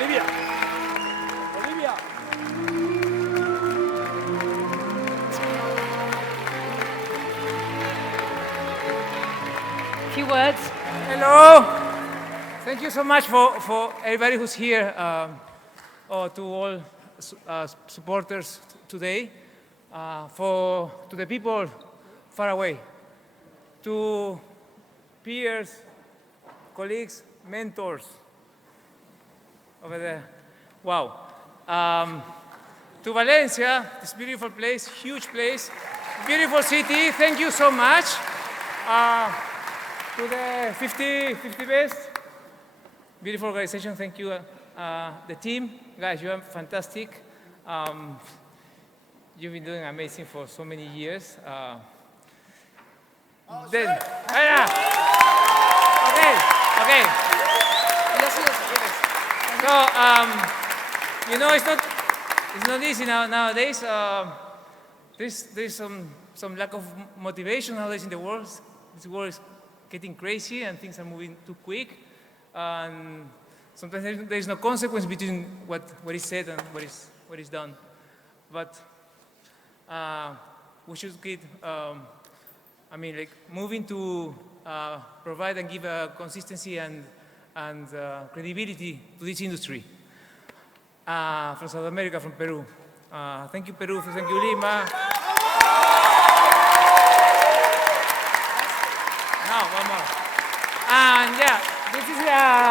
Olivia. Olivia. Few words. Hello. Thank you so much for everybody who's here, or to all supporters today, to the people far away, to peers, colleagues, mentors over there. Wow. To Valencia, this beautiful place, huge place, beautiful city. Thank you so much. To the 50 Best, beautiful organization. Thank you, the team, guys. You are fantastic. You've been doing amazing for so many years. Okay. So, you know, it's not easy nowadays. There's some lack of motivation nowadays in the world. This world is getting crazy and things are moving too quick. And sometimes there is no consequence between what is said and what is done. But we should keep, moving to provide and give consistency and credibility to this industry. From South America, from Peru. Thank you, Peru. Thank you, Lima. No, one more. And yeah, this is,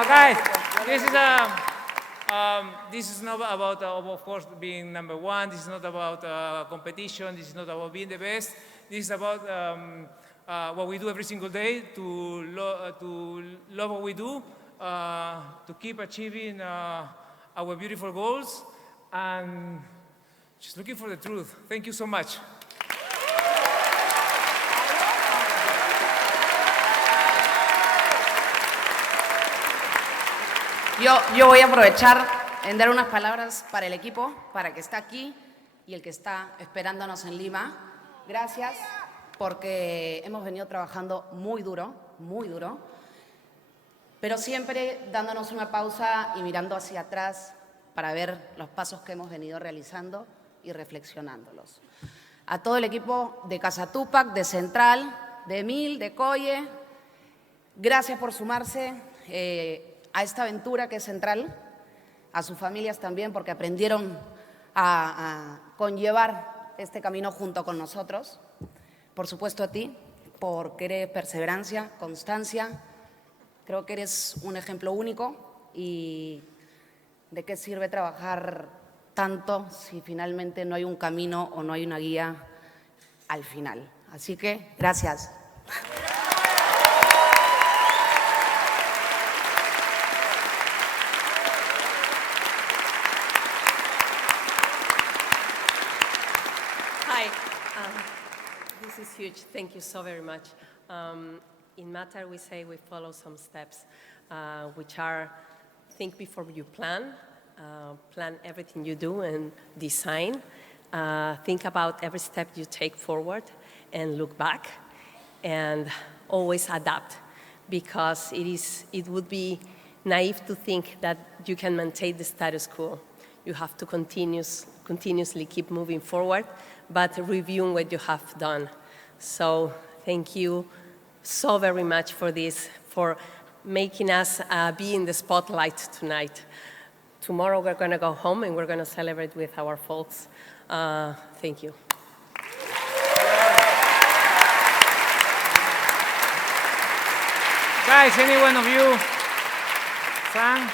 guys, this is not about, of course, being number one. This is not about competition. This is not about being the best. This is about what we do every single day to love what we do, to keep achieving our beautiful goals, and just looking for the truth. Thank you so much. Yo voy a aprovechar en dar unas palabras para el equipo, para el que está aquí y el que está esperándonos en Lima. Gracias, porque hemos venido trabajando muy duro, pero siempre dándonos una pausa y mirando hacia atrás para ver los pasos que hemos venido realizando y reflexionándolos. A todo el equipo de Casa Tupac, de Central, de Emil, de Coye, gracias por sumarse a esta aventura que es Central, a sus familias también, porque aprendieron a conllevar este camino junto con nosotros. Por supuesto a ti, porque eres perseverancia, constancia. Creo que eres un ejemplo único y de qué sirve trabajar tanto si finalmente no hay un camino o no hay una guía al final. Así que, gracias. Hi, this is huge. Thank you so very much. In Matter, we say we follow some steps, which are think before you plan, plan everything you do and design, think about every step you take forward and look back, and always adapt, because it would be naive to think that you can maintain the status quo. You have to continuously keep moving forward, but reviewing what you have done. So thank you so very much for this, for making us be in the spotlight tonight. Tomorrow we're going to go home and we're going to celebrate with our folks. Thank you. Guys, any one of you? Sam?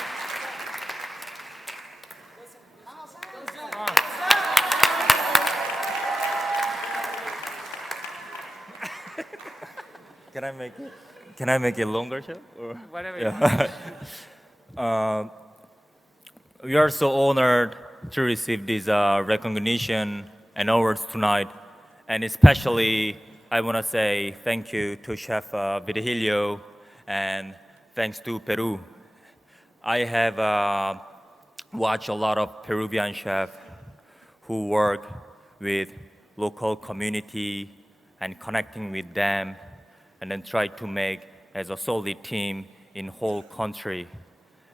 Can I make it longer, show? Or? Whatever Yeah. you want. We are so honored to receive this recognition and awards tonight, and especially I want to say thank you to Chef Virgilio, and thanks to Peru. I have watched a lot of Peruvian chefs who work with local community and connecting with them, and then try to make as a solid team in whole country.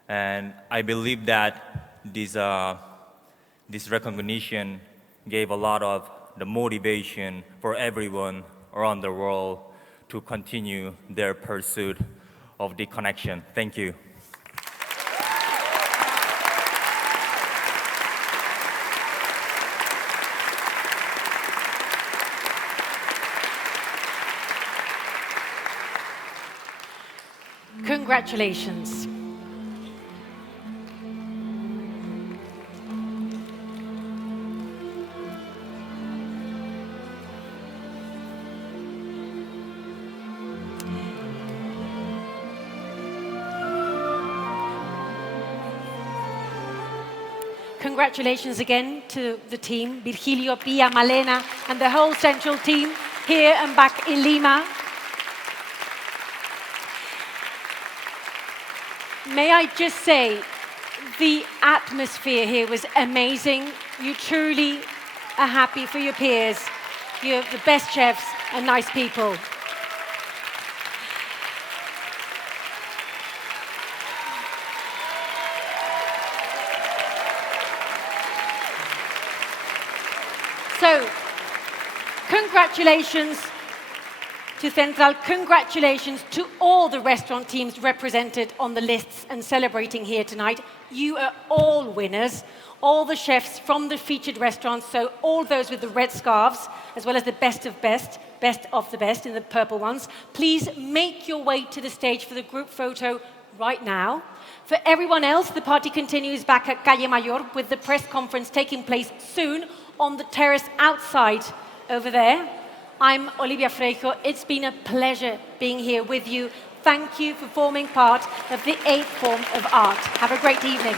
And I believe that this recognition gave a lot of the motivation for everyone around the world to continue their pursuit of the connection. Thank you. Congratulations. Congratulations again to the team, Virgilio, Pia, Malena, and the whole central team here and back in Lima. May I just say, the atmosphere here was amazing. You truly are happy for your peers. You're the best chefs and nice people. So, congratulations to Central, congratulations to all the restaurant teams represented on the lists and celebrating here tonight. You are all winners, all the chefs from the featured restaurants, so all those with the red scarves, as well as the best of the best in the purple ones. Please make your way to the stage for the group photo right now. For everyone else, the party continues back at Calle Mayor with the press conference taking place soon on the terrace outside over there. I'm Olivia Freijo. It's been a pleasure being here with you. Thank you for forming part of the 8th form of art. Have a great evening.